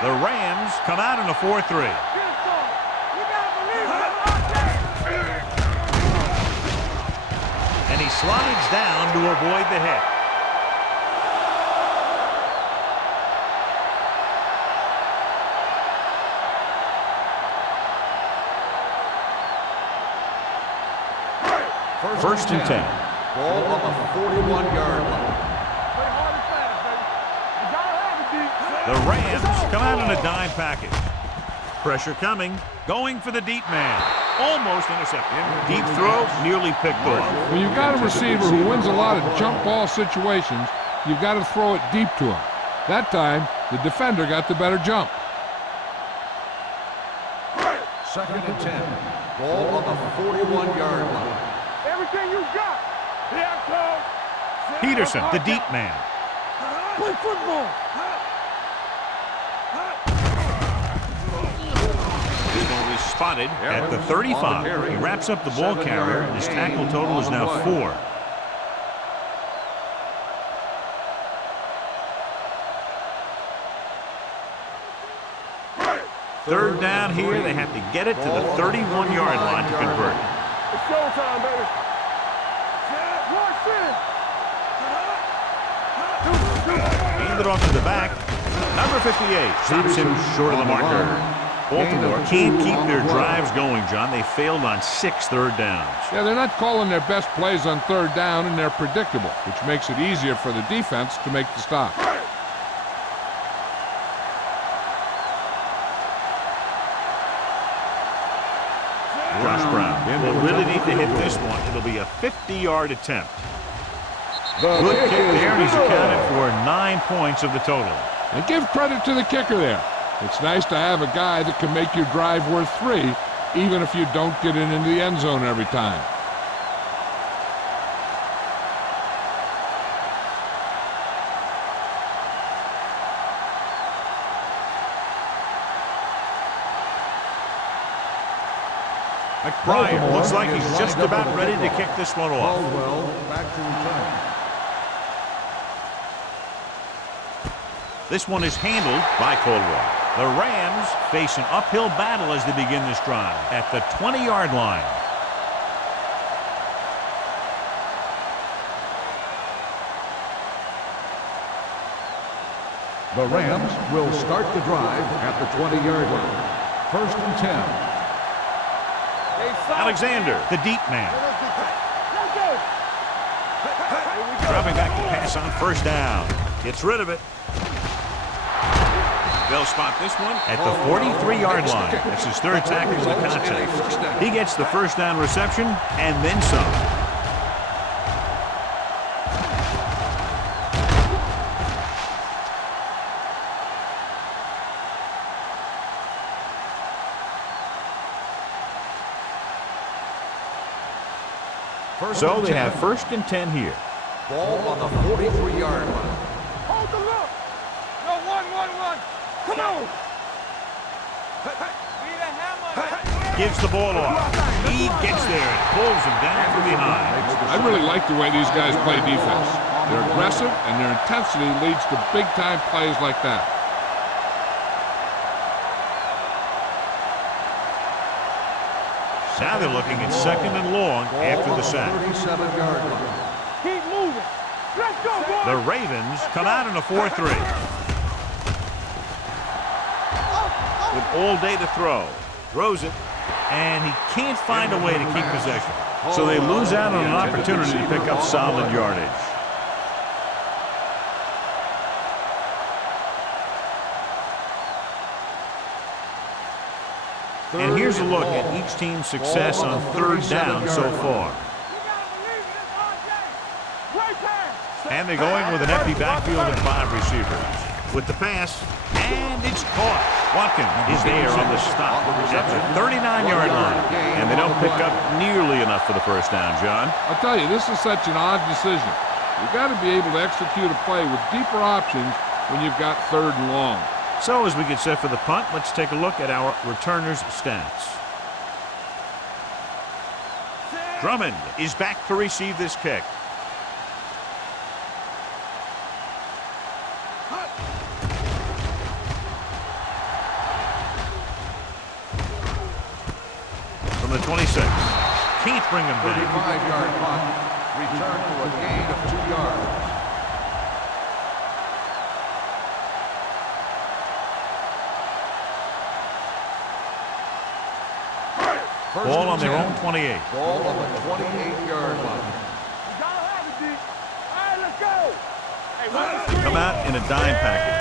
The Rams come out in a 4-3. Get some. You gotta believe it. And he slides down to avoid the hit. First and 10. Ball on the 41-yard line. Play hard and fast, baby. You gotta have it, D. The Rams come out in a dime package. Pressure coming. Going for the deep man. Almost intercepted. Deep throw, nearly picked off. When you've got a receiver who wins a lot of jump ball situations, you've got to throw it deep to him. That time, the defender got the better jump. Second and 10. Ball on the 41-yard line. Everything you got. Here I come. Peterson, the deep man. Play football. This one was spotted at the 35. He wraps up the ball carrier, and his tackle total is now 4. Third down here, they have to get it to the 31-yard line to convert. It's showtime, baby. Hand it off to the back. Number 58 stops him short of the marker. Baltimore can't keep their drives going, John. They failed on 6 third downs. Yeah, they're not calling their best plays on third down, and they're predictable, which makes it easier for the defense to make the stop. Josh Brown will really need to hit this one. It'll be a 50-yard attempt. Good kick there, and he's accounted for 9 points of the total. And give credit to the kicker there. It's nice to have a guy that can make your drive worth 3, even if you don't get it into the end zone every time. McBride looks like he's just about ready to kick this one off. Caldwell back to return. This one is handled by Caldwell. The Rams face an uphill battle as they begin this drive at the 20-yard line. The Rams will start the drive at the 20-yard line. First and 10. Alexander, the deep man. Dropping back to pass on first down. Gets rid of it. They'll spot this one at the 43-yard line. That's his third tackle of the contest. He gets the first down reception and then some. So they have first and 10 here. Ball on the 43-yard line. Hold the look. No, 1-1-1. Come on. Gives the ball off. He gets there and pulls him down from behind. I really like the way these guys play defense. They're aggressive, and their intensity leads to big-time plays like that. Now they're looking at second and long after the sack. 37-yard line. Keep moving. Let's go, boys. The Ravens come out in a 4-3. With all day to throw. Throws it, and he can't find a way to keep possession. So they lose out on an opportunity to pick up solid yardage. And here's a look at each team's success on third down so far. And they're going with an empty backfield and 5 receivers. With the pass, and it's caught. Watkins is there on the stop at the 39-yard line. And they don't pick up nearly enough for the first down, John. I'll tell you, this is such an odd decision. You got to be able to execute a play with deeper options when you've got 3rd and long. So as we get set for the punt, let's take a look at our returners' stats. Drummond is back to receive this kick. From the 26. Can't bring him back. 35-yard punt. Return for a gain of 2 yards. Ball on their own 28. Ball on the 28-yard line. They come out in a dime package.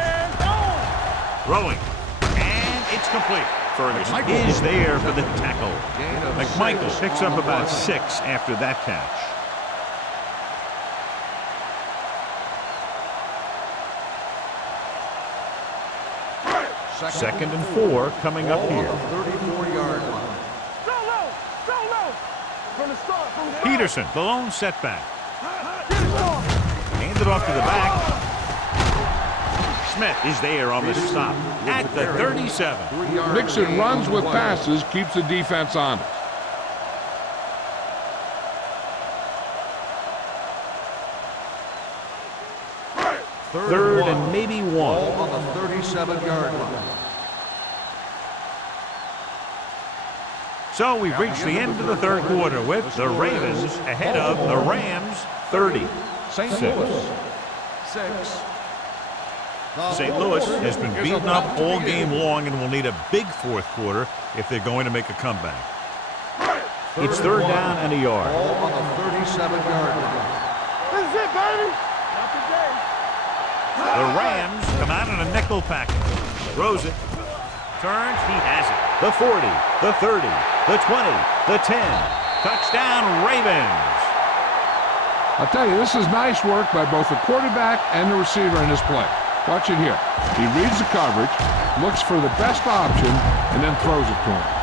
Throwing. And it's complete. Ferguson is there for the tackle. McMichael picks up about 6 after that catch. Second and 4 coming up here. 34-yard line. Peterson, the lone setback. Handed off to the back. Smith is there on the stop at the 37. Mixing runs with passes keeps the defense honest. Third and maybe 1. Ball on the 37-yard line. So we've reached the end of the 3rd quarter with the Ravens ahead of the Rams 30. St. Louis 6. St. Louis has been beaten up all game long and will need a big 4th quarter if they're going to make a comeback. It's 3rd down and a yard. Ball on the 37-yard line. This is it, baby. The Rams come out in a nickel package. Throws it. Turns. He has it. The 40, the 30, the 20, the 10. Touchdown, Ravens. I'll tell you, this is nice work by both the quarterback and the receiver in this play. Watch it here. He reads the coverage, looks for the best option, and then throws it to him.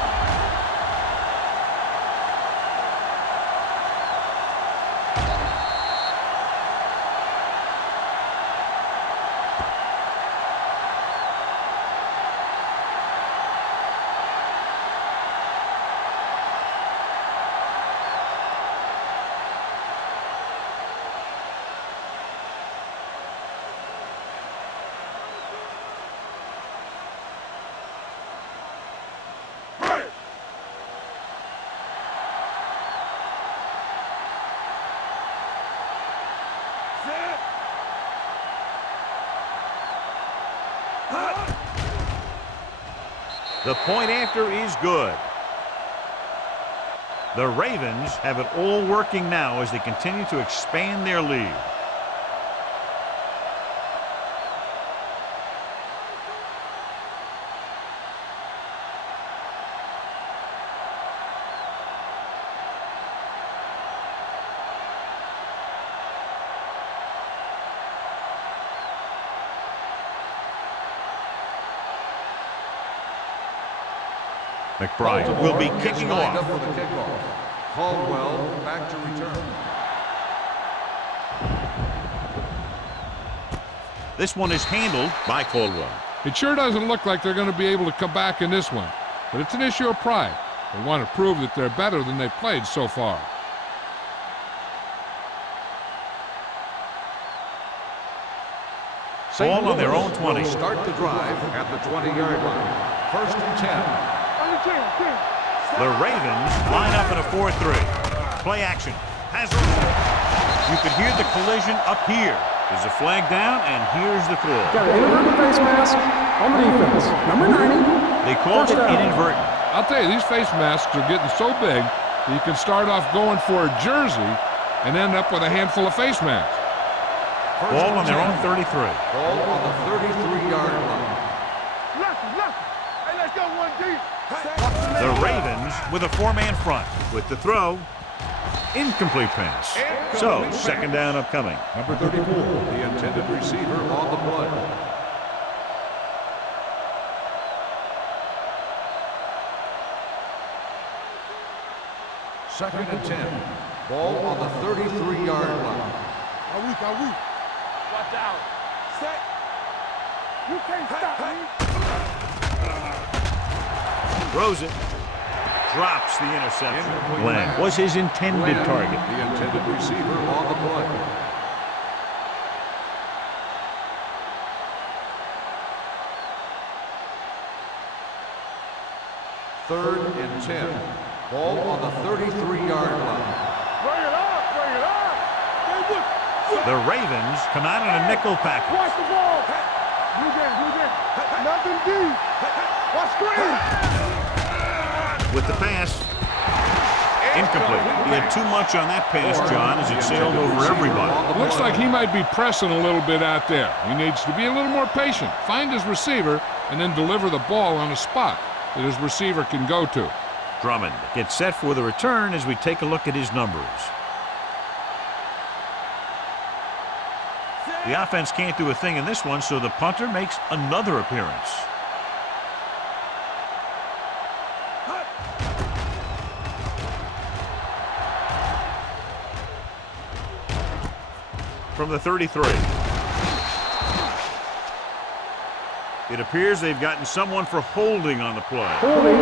The point after is good. The Ravens have it all working now as they continue to expand their lead. McBride will be kicking off. For the kickoff. Caldwell back to return. This one is handled by Caldwell. It sure doesn't look like they're going to be able to come back in this one, but it's an issue of pride. They want to prove that they're better than they've played so far. Ball on their own 20. Start the drive at the 20-yard line. 1st and 10. The Ravens line up in a 4-3. Play action. Has it. You could hear the collision up here. There's a flag down, and here's the throw. Got an inadvertent face mask on the defense. Number 90. They called it inadvertent. I'll tell you, these face masks are getting so big that you can start off going for a jersey and end up with a handful of face masks. Ball on their own 33. Ball on the 33-yard line. Hey, let's go 1 deep. The Ravens with a 4-man front. With the throw, incomplete pass. So, 2nd down upcoming. Number 34, the intended receiver on the play. Second and 10. Ball on the 33-yard line. Watch out. Set. You can't stop me. Throws it. Drops the interception. Incomplete Glenn pass. was his intended Glenn, target. the intended receiver on the play. Third and 10. Ball on the 33-yard line. Bring it up. Bring it up. Hey, look. The Ravens come out in a nickel package. Watch the ball. Blue game. Nothing deep. Watch screen. With the pass. Incomplete. He had too much on that pass, John, as it sailed over everybody. Looks like he might be pressing a little bit out there. He needs to be a little more patient, find his receiver, and then deliver the ball on a spot that his receiver can go to. Drummond gets set for the return as we take a look at his numbers. The offense can't do a thing in this one, so the punter makes another appearance. From the 33. It appears they've gotten someone for holding on the play. Holding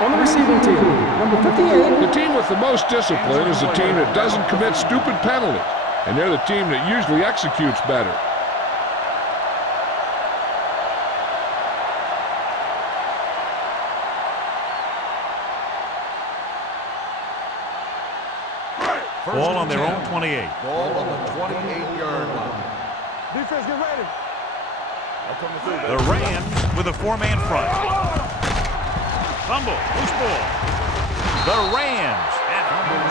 on the receiving team. Number 58. The team with the most discipline is the team that doesn't commit stupid penalties, and they're the team that usually executes better. Ball on their own 28. Ball on the 28-yard line. Defense, get ready. I'm coming through. The Rams with a four-man front. Fumble, loose ball. The Rams.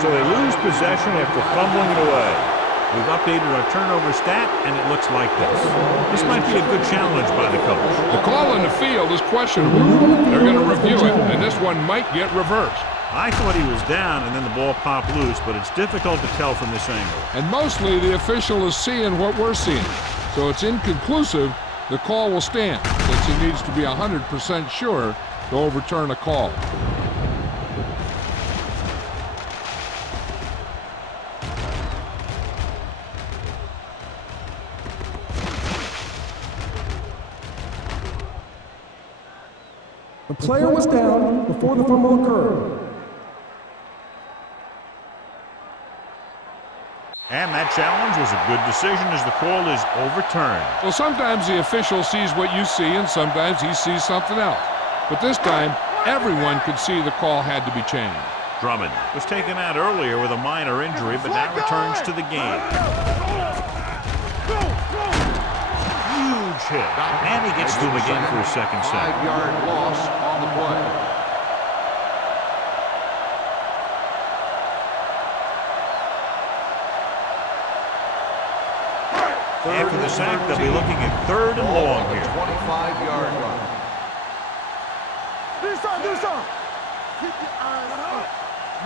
So they lose possession after fumbling it away. We've updated our turnover stat, and it looks like this. This might be a good challenge by the coach. The call on the field is questionable. They're going to review it, and this one might get reversed. I thought he was down, and then the ball popped loose, but it's difficult to tell from this angle. And mostly the official is seeing what we're seeing. So it's inconclusive. The call will stand, since he needs to be 100% sure to overturn a call. The player was down before the fumble occurred. And that challenge was a good decision as the call is overturned. Well, sometimes the official sees what you see, and sometimes he sees something else. But this time, everyone could see the call had to be changed. Drummond was taken out earlier with a minor injury, but now returns to the game. Huge hit. And he gets to him again for a second set. 5-yard loss on the play. After the sack, they'll be looking at third and long here. 25-yard line. Do something. Keep your eyes up.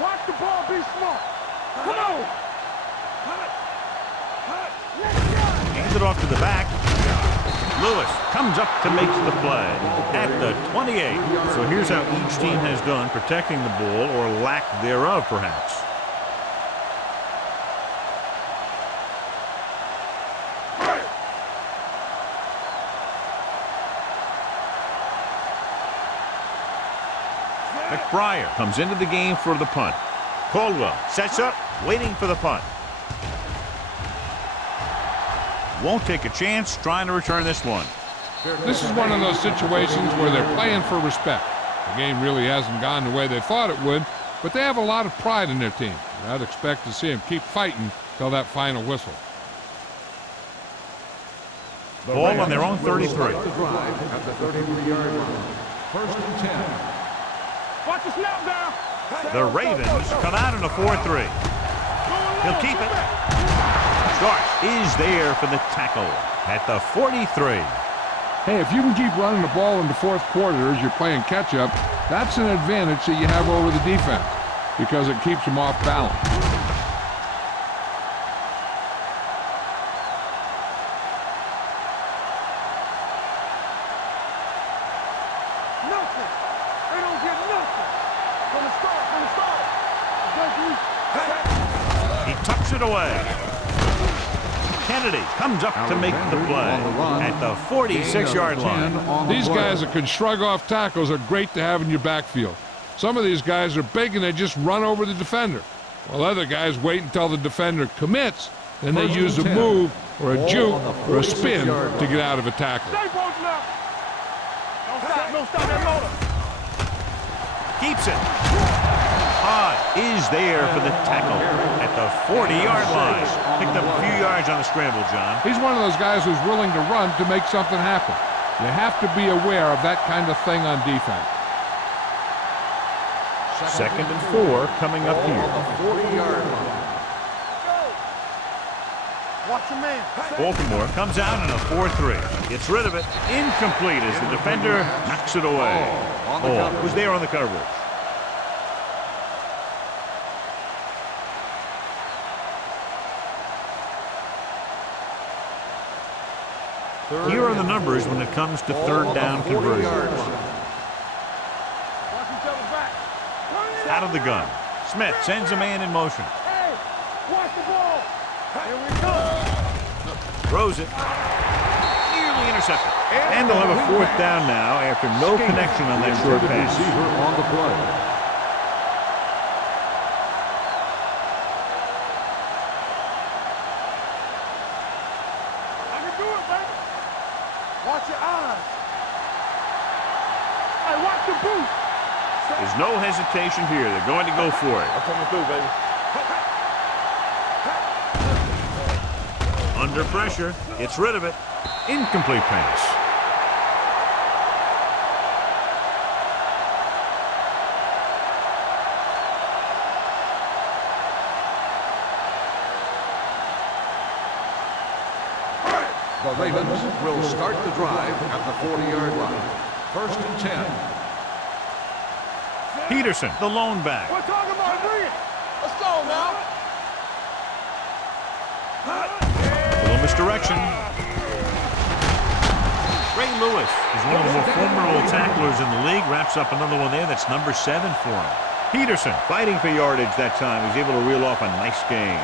Watch the ball, be smart. Come on. Hands it off to the back. Lewis comes up to make the play at the 28. So here's how each team has done protecting the ball, or lack thereof, perhaps. McBriar comes into the game for the punt. Caldwell sets up, waiting for the punt. Won't take a chance trying to return this one. This is one of those situations where they're playing for respect. The game really hasn't gone the way they thought it would, but they have a lot of pride in their team. I'd expect to see them keep fighting till that final whistle. Ball on their own 33. The drive at the 33-yard line. First and 10. Watch the snap down. The Ravens come out in a 4-3. He'll keep it. Stark is there for the tackle at the 43. Hey, if you can keep running the ball in the fourth quarter as you're playing catch-up, that's an advantage that you have over the defense because it keeps them off balance. Nothing. They don't get nothing. From the start. He tucks it away. Kennedy comes up to make the play at the 46-yard line. These guys that can shrug off tackles are great to have in your backfield. Some of these guys are big and they just run over the defender, while other guys wait until the defender commits, then they use a move or a juke or a spin to get out of a tackle. Stay posted up. Don't stop that motor. Keeps it. Hahn is there for the tackle at the 40-yard line. Picked up a few yards on the scramble, John. He's one of those guys who's willing to run to make something happen. You have to be aware of that kind of thing on defense. 2nd and 4 coming up here. 40-yard line. Watch your man. Baltimore comes out in a 4-3. Gets rid of it. Incomplete as the defender knocks it away. Hall was there on the coverage. Here are the numbers when it comes to third down conversions. Watch each other back. Out of the gun. Smith sends a man in motion. Hey, watch the ball. Here we go. Throws it. Nearly intercepted. And they'll have a 4th down now after no connection on that short pass. Receiver on the play. I can do it, baby. Watch your eyes. Hey, watch the boot. There's no hesitation here. They're going to go for it. I'm coming through, baby. Under pressure. Gets rid of it. Incomplete pass. The Ravens will start the drive at the 40-yard line. 1st and 10. Peterson, the lone back. We're talking about bring it. Let's go now. A little misdirection. Ray Lewis is one of the more formidable tacklers in the league. Wraps up another one there. That's number 7 for him. Peterson fighting for yardage that time. He's able to reel off a nice gain.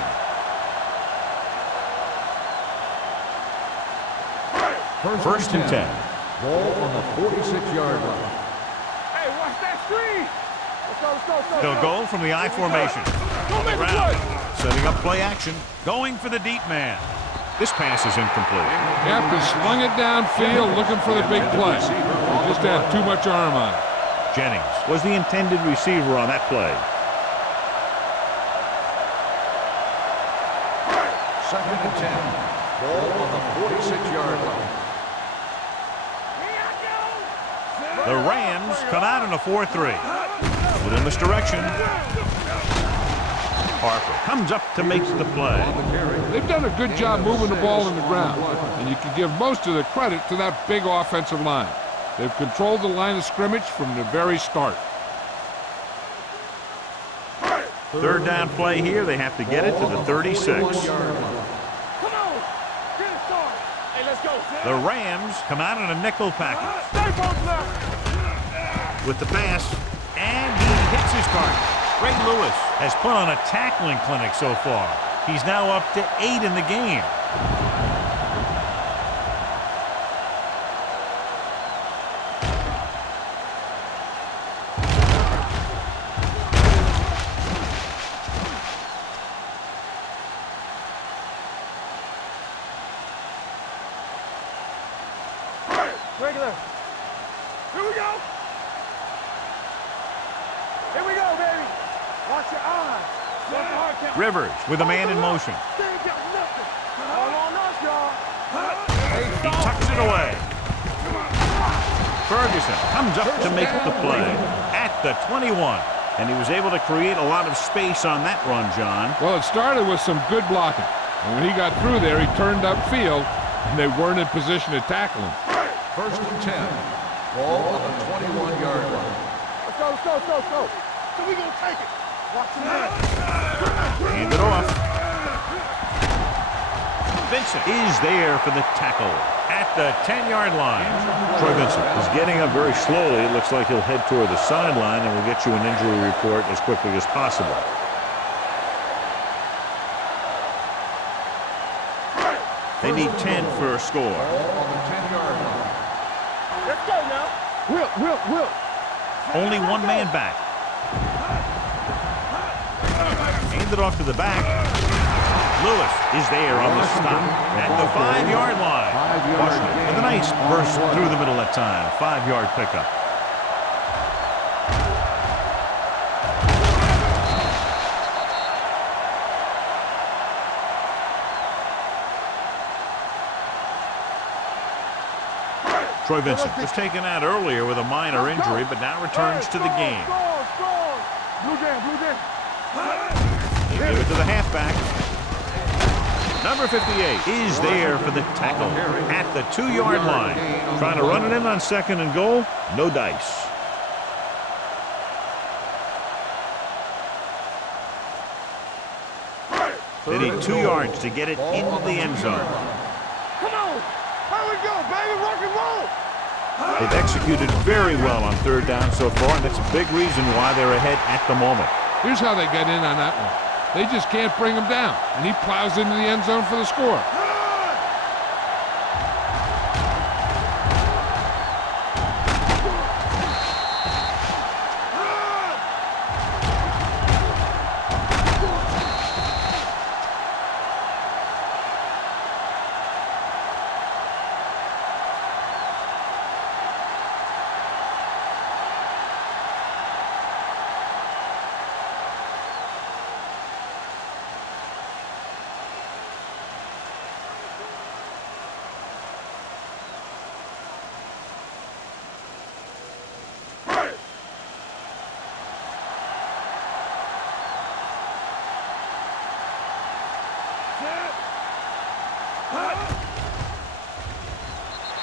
1st and 10. Ball on the 46-yard line. Hey, watch that screen. Let's go, let's go, let's go. They'll go from the I formation. Don't make a play. Round. Setting up play action. Going for the deep man. This pass is incomplete. Captain slung it downfield looking for the big play. He just had too much arm on it. Jennings was the intended receiver on that play. 2nd and 10. Ball on the 46-yard line. The Rams come out in a 4-3. Little misdirection. Harper comes up to make the play. They've done a good job moving the ball in the ground, and you can give most of the credit to that big offensive line. They've controlled the line of scrimmage from the very start. 3rd down play here. They have to get it to the 36. Come on. Get it started. Hey, let's go. The Rams come out in a nickel package Stay posted up. with the pass, and he hits his target. Ray Lewis has put on a tackling clinic so far. He's now up to 8 in the game. Regular. Here we go. Here we go, baby. Watch your eyes. Watch the hard count. Rivers with a man in motion. They ain't got nothing. All on us, y'all. He tucks it away. Ferguson comes up to make the play at the 21. And he was able to create a lot of space on that run, John. Well, it started with some good blocking. And when he got through there, he turned upfield, and they weren't in position to tackle him. 1st and 10. Ball on the 21-yard line. Let's go, let's go, let's go, let's go. So we gonna take it. Watch your man. Hand it off. Vincent is there for the tackle at the 10-yard line. Troy Vincent is getting up very slowly. It looks like he'll head toward the sideline, and we'll get you an injury report as quickly as possible. need 10 for a score. Ball on the 10-yard line. Let's go now. Will. Only one man back. Handed off to the back. Lewis is there on the stop at the 5-yard line. 5-yard gain. With a nice burst through the middle that time. 5-yard pickup. Troy Vincent was taken out earlier with a minor injury, but now returns to the game. Blue game. He gave it to the halfback. Number 58 is there for the tackle at the 2-yard line. Trying to run it in on 2nd and goal. No dice. They need 2 yards to get it into the end zone. Come on. Here we go, baby. Rock and roll. They've executed very well on 3rd down so far, and that's a big reason why they're ahead at the moment. Here's how they get in on that one. They just can't bring him down, and he plows into the end zone for the score.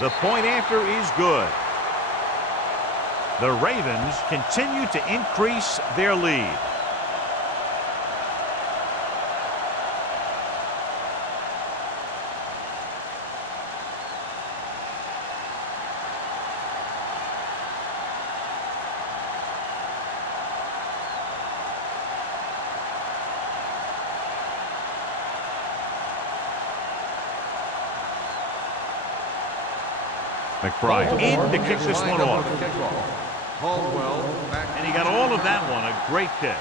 The point after is good. The Ravens continue to increase their lead. McBride in to kick this one off. Caldwell back. And he got all of that one. A great kick.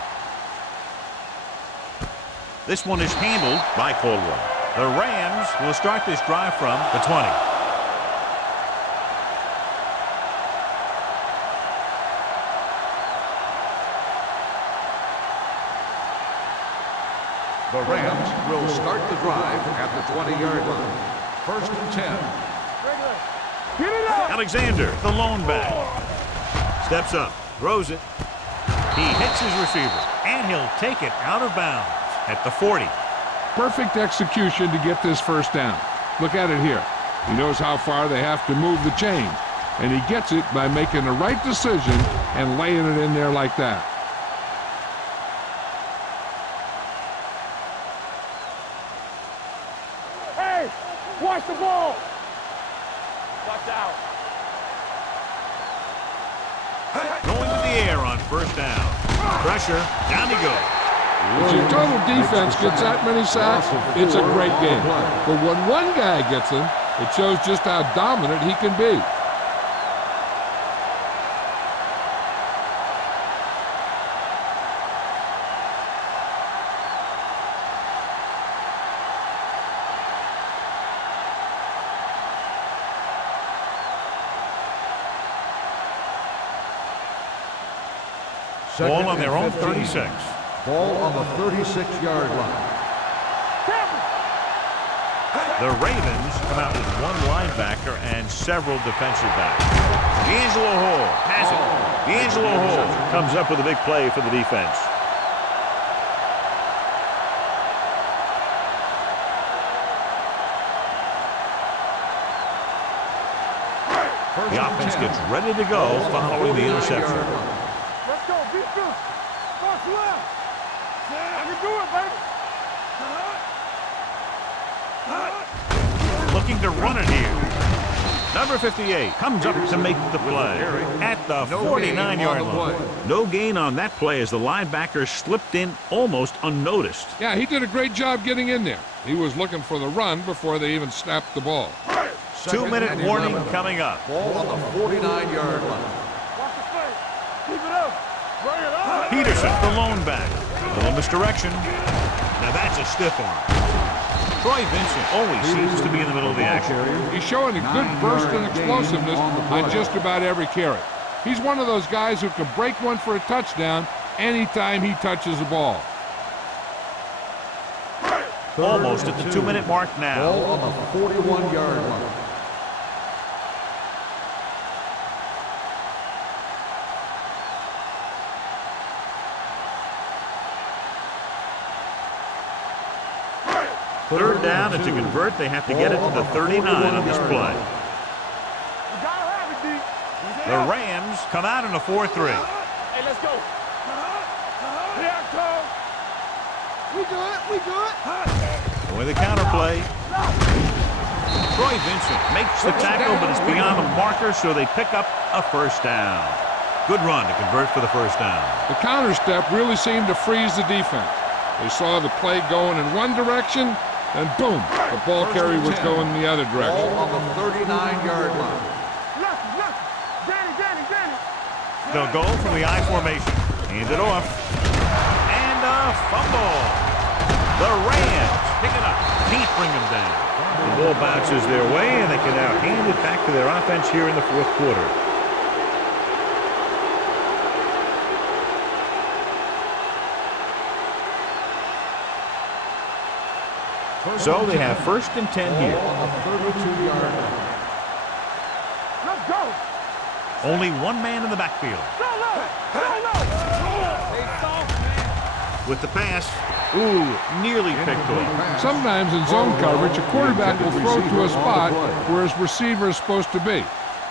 This one is handled by Caldwell. The Rams will start this drive from the 20. The Rams will start the drive at the 20-yard line. 1st and 10. Get it out. Alexander, the lone back. Steps up, throws it. He hits his receiver, and he'll take it out of bounds at the 40. Perfect execution to get this 1st down. Look at it here. He knows how far they have to move the chain, and he gets it by making the right decision and laying it in there like that. Hey, watch the ball. Watch out. Going to the air on 1st down. Pressure, down he goes. If your total defense gets that many sacks, it's a great game. But when one guy gets them, it shows just how dominant he can be. Ball on their own 36. Ball on the 36-yard line. The Ravens come out with one linebacker and several defensive backs. D'Angelo Hall has it. D'Angelo Hall comes up with a big play for the defense. The offense gets ready to go following the interception. Let's go. Beat this. Watch left. I can do it, baby. Looking to run it here. Number 58 comes up to make the play at the 49-yard line. No gain on that play as the linebacker slipped in almost unnoticed. Yeah, he did a great job getting in there. He was looking for the run before they even snapped the ball. 2-minute warning coming up. Ball on the 49-yard line. Watch the play. Keep it up. Bring it up. Peterson, the lone back. A little misdirection. Now that's a stiff arm. Troy Vincent always seems to be in the middle of the action. He's showing a good burst and explosiveness on just about every carry. He's one of those guys who can break one for a touchdown anytime he touches the ball. Almost at the 2-minute mark now. Ball on the 41-yard line. Third down, and to convert, they have to get it to the 39 on this play. You gotta have it, D. The Rams come out in a 4-3. Hey, let's go. Here I come. We good. We good. With the counter play. Troy Vincent makes the tackle, but it's beyond the marker, so they pick up a first down. Good run to convert for the first down. The counter step really seemed to freeze the defense. They saw the play going in one direction, and boom, the ball carrier was going in the other direction. Ball on the 39-yard line. Look. Danny. They'll go from the I formation. Hand it off. And a fumble. The Rams pick it up. Can't bring them down. The ball bounces their way, and they can now hand it back to their offense here in the fourth quarter. So they have 1st and 10 here. On the 32-yard line. Let's go. Only one man in the backfield. Go low. They soft, man. With the pass. Ooh, nearly picked off. Sometimes in zone coverage, a quarterback will throw to a spot where his receiver is supposed to be.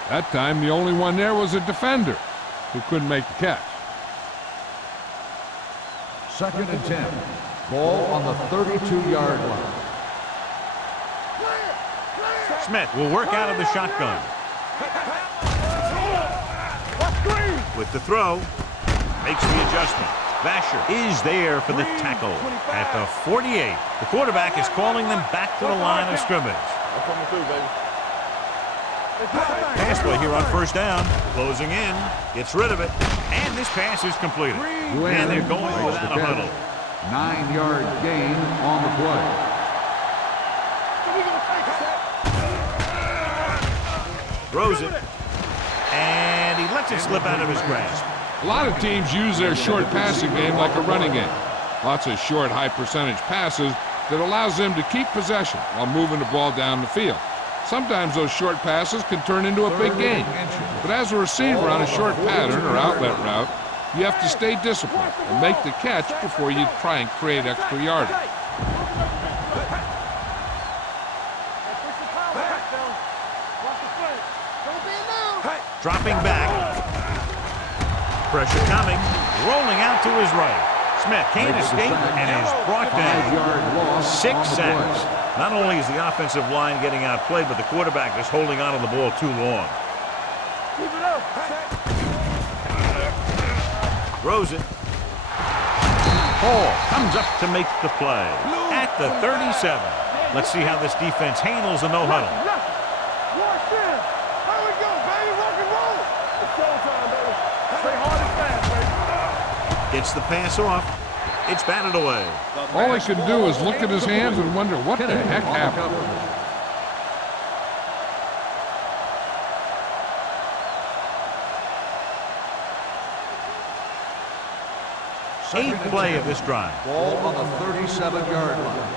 That time, the only one there was a defender who couldn't make the catch. 2nd and 10. Ball on the 32-yard line. Smith will work out of the shotgun. With the throw, makes the adjustment. Vasher is there for the tackle at the 48. The quarterback is calling them back to the line of scrimmage. Pass play here on first down. Closing in. Gets rid of it. And this pass is completed. And they're going without a huddle. 9-yard gain on the play. Throws it. And he lets it slip out of his grasp. A lot of teams use their short passing game like a running game. Lots of short, high-percentage passes that allows them to keep possession while moving the ball down the field. Sometimes those short passes can turn into a big game. But as a receiver on a short pattern or outlet route, you have to stay disciplined and make the catch before you try and create extra yardage. Dropping back. Pressure coming. Rolling out to his right. Smith can't escape and is brought down. 6 sacks. Not only is the offensive line getting outplayed, but the quarterback is holding on to the ball too long. Keep it up. Throws it. Hall comes up to make the play at the 37. Let's see how this defense handles the no-huddle. Watch this. How we go, baby? Rock and roll. It's showtime, baby. Stay hard and fast, baby. Gets the pass off. It's batted away. All he can do is look at his hands and wonder what the heck happened. Second 8th play of this drive. Ball on the 37-yard line.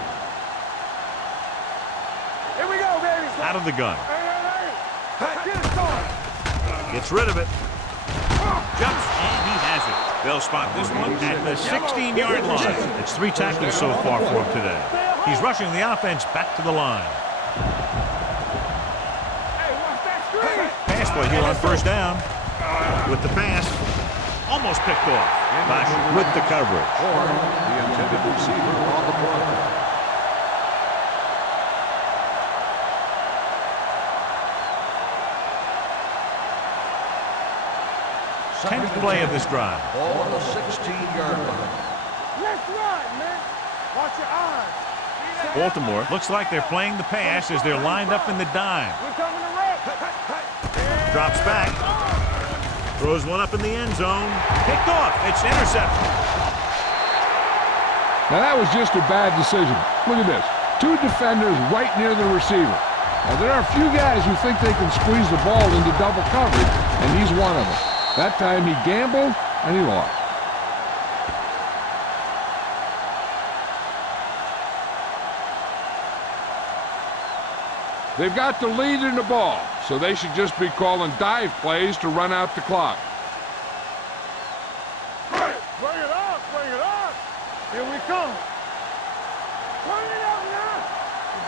Here we go, baby. Out of the gun. Hey. Get it started. Gets rid of it. Jumps, and he has it. They'll spot this one at the 16-yard line. It's 3 tackles so far for him today. He's rushing the offense back to the line. Hey, watch that screen. Pass play here on first down. With the pass. Almost picked off. Vasher with the coverage. Or the intended receiver on the play. 10th play of this drive. Ball on the 16-yard line. Let's ride, man. Watch your eyes. Baltimore looks like they're playing the pass as they're lined up in the dime. We're coming to wreck. Drops back. Throws one up in the end zone. Picked off. It's intercepted. Now that was just a bad decision. Look at this. 2 defenders right near the receiver. Now there are a few guys who think they can squeeze the ball into double coverage, and he's one of them. That time he gambled, and he lost. They've got the lead in the ball, so they should just be calling dive plays to run out the clock. Bring it up, bring it up. Here we come. Bring it up now.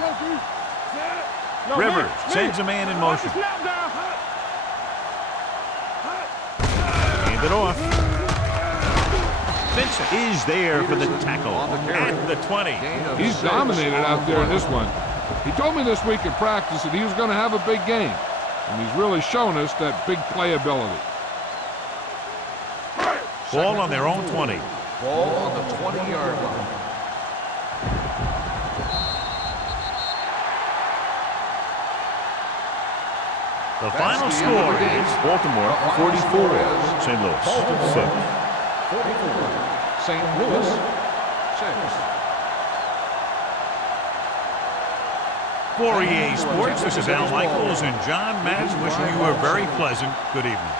Go, D. No, Rivers sends a man in motion. Snap down. Hand it off. Vincent is there for the tackle at the 20. He's dominated out there in this one. He told me this week at practice that he was going to have a big game, and he's really shown us that big playability. Ball on their own 20. Ball on the 20-yard line. The final score is Baltimore 44, St. Louis 6. 44, St. Louis 6. For EA Sports, this is Al Michaels and John Madden wishing you a very pleasant good evening.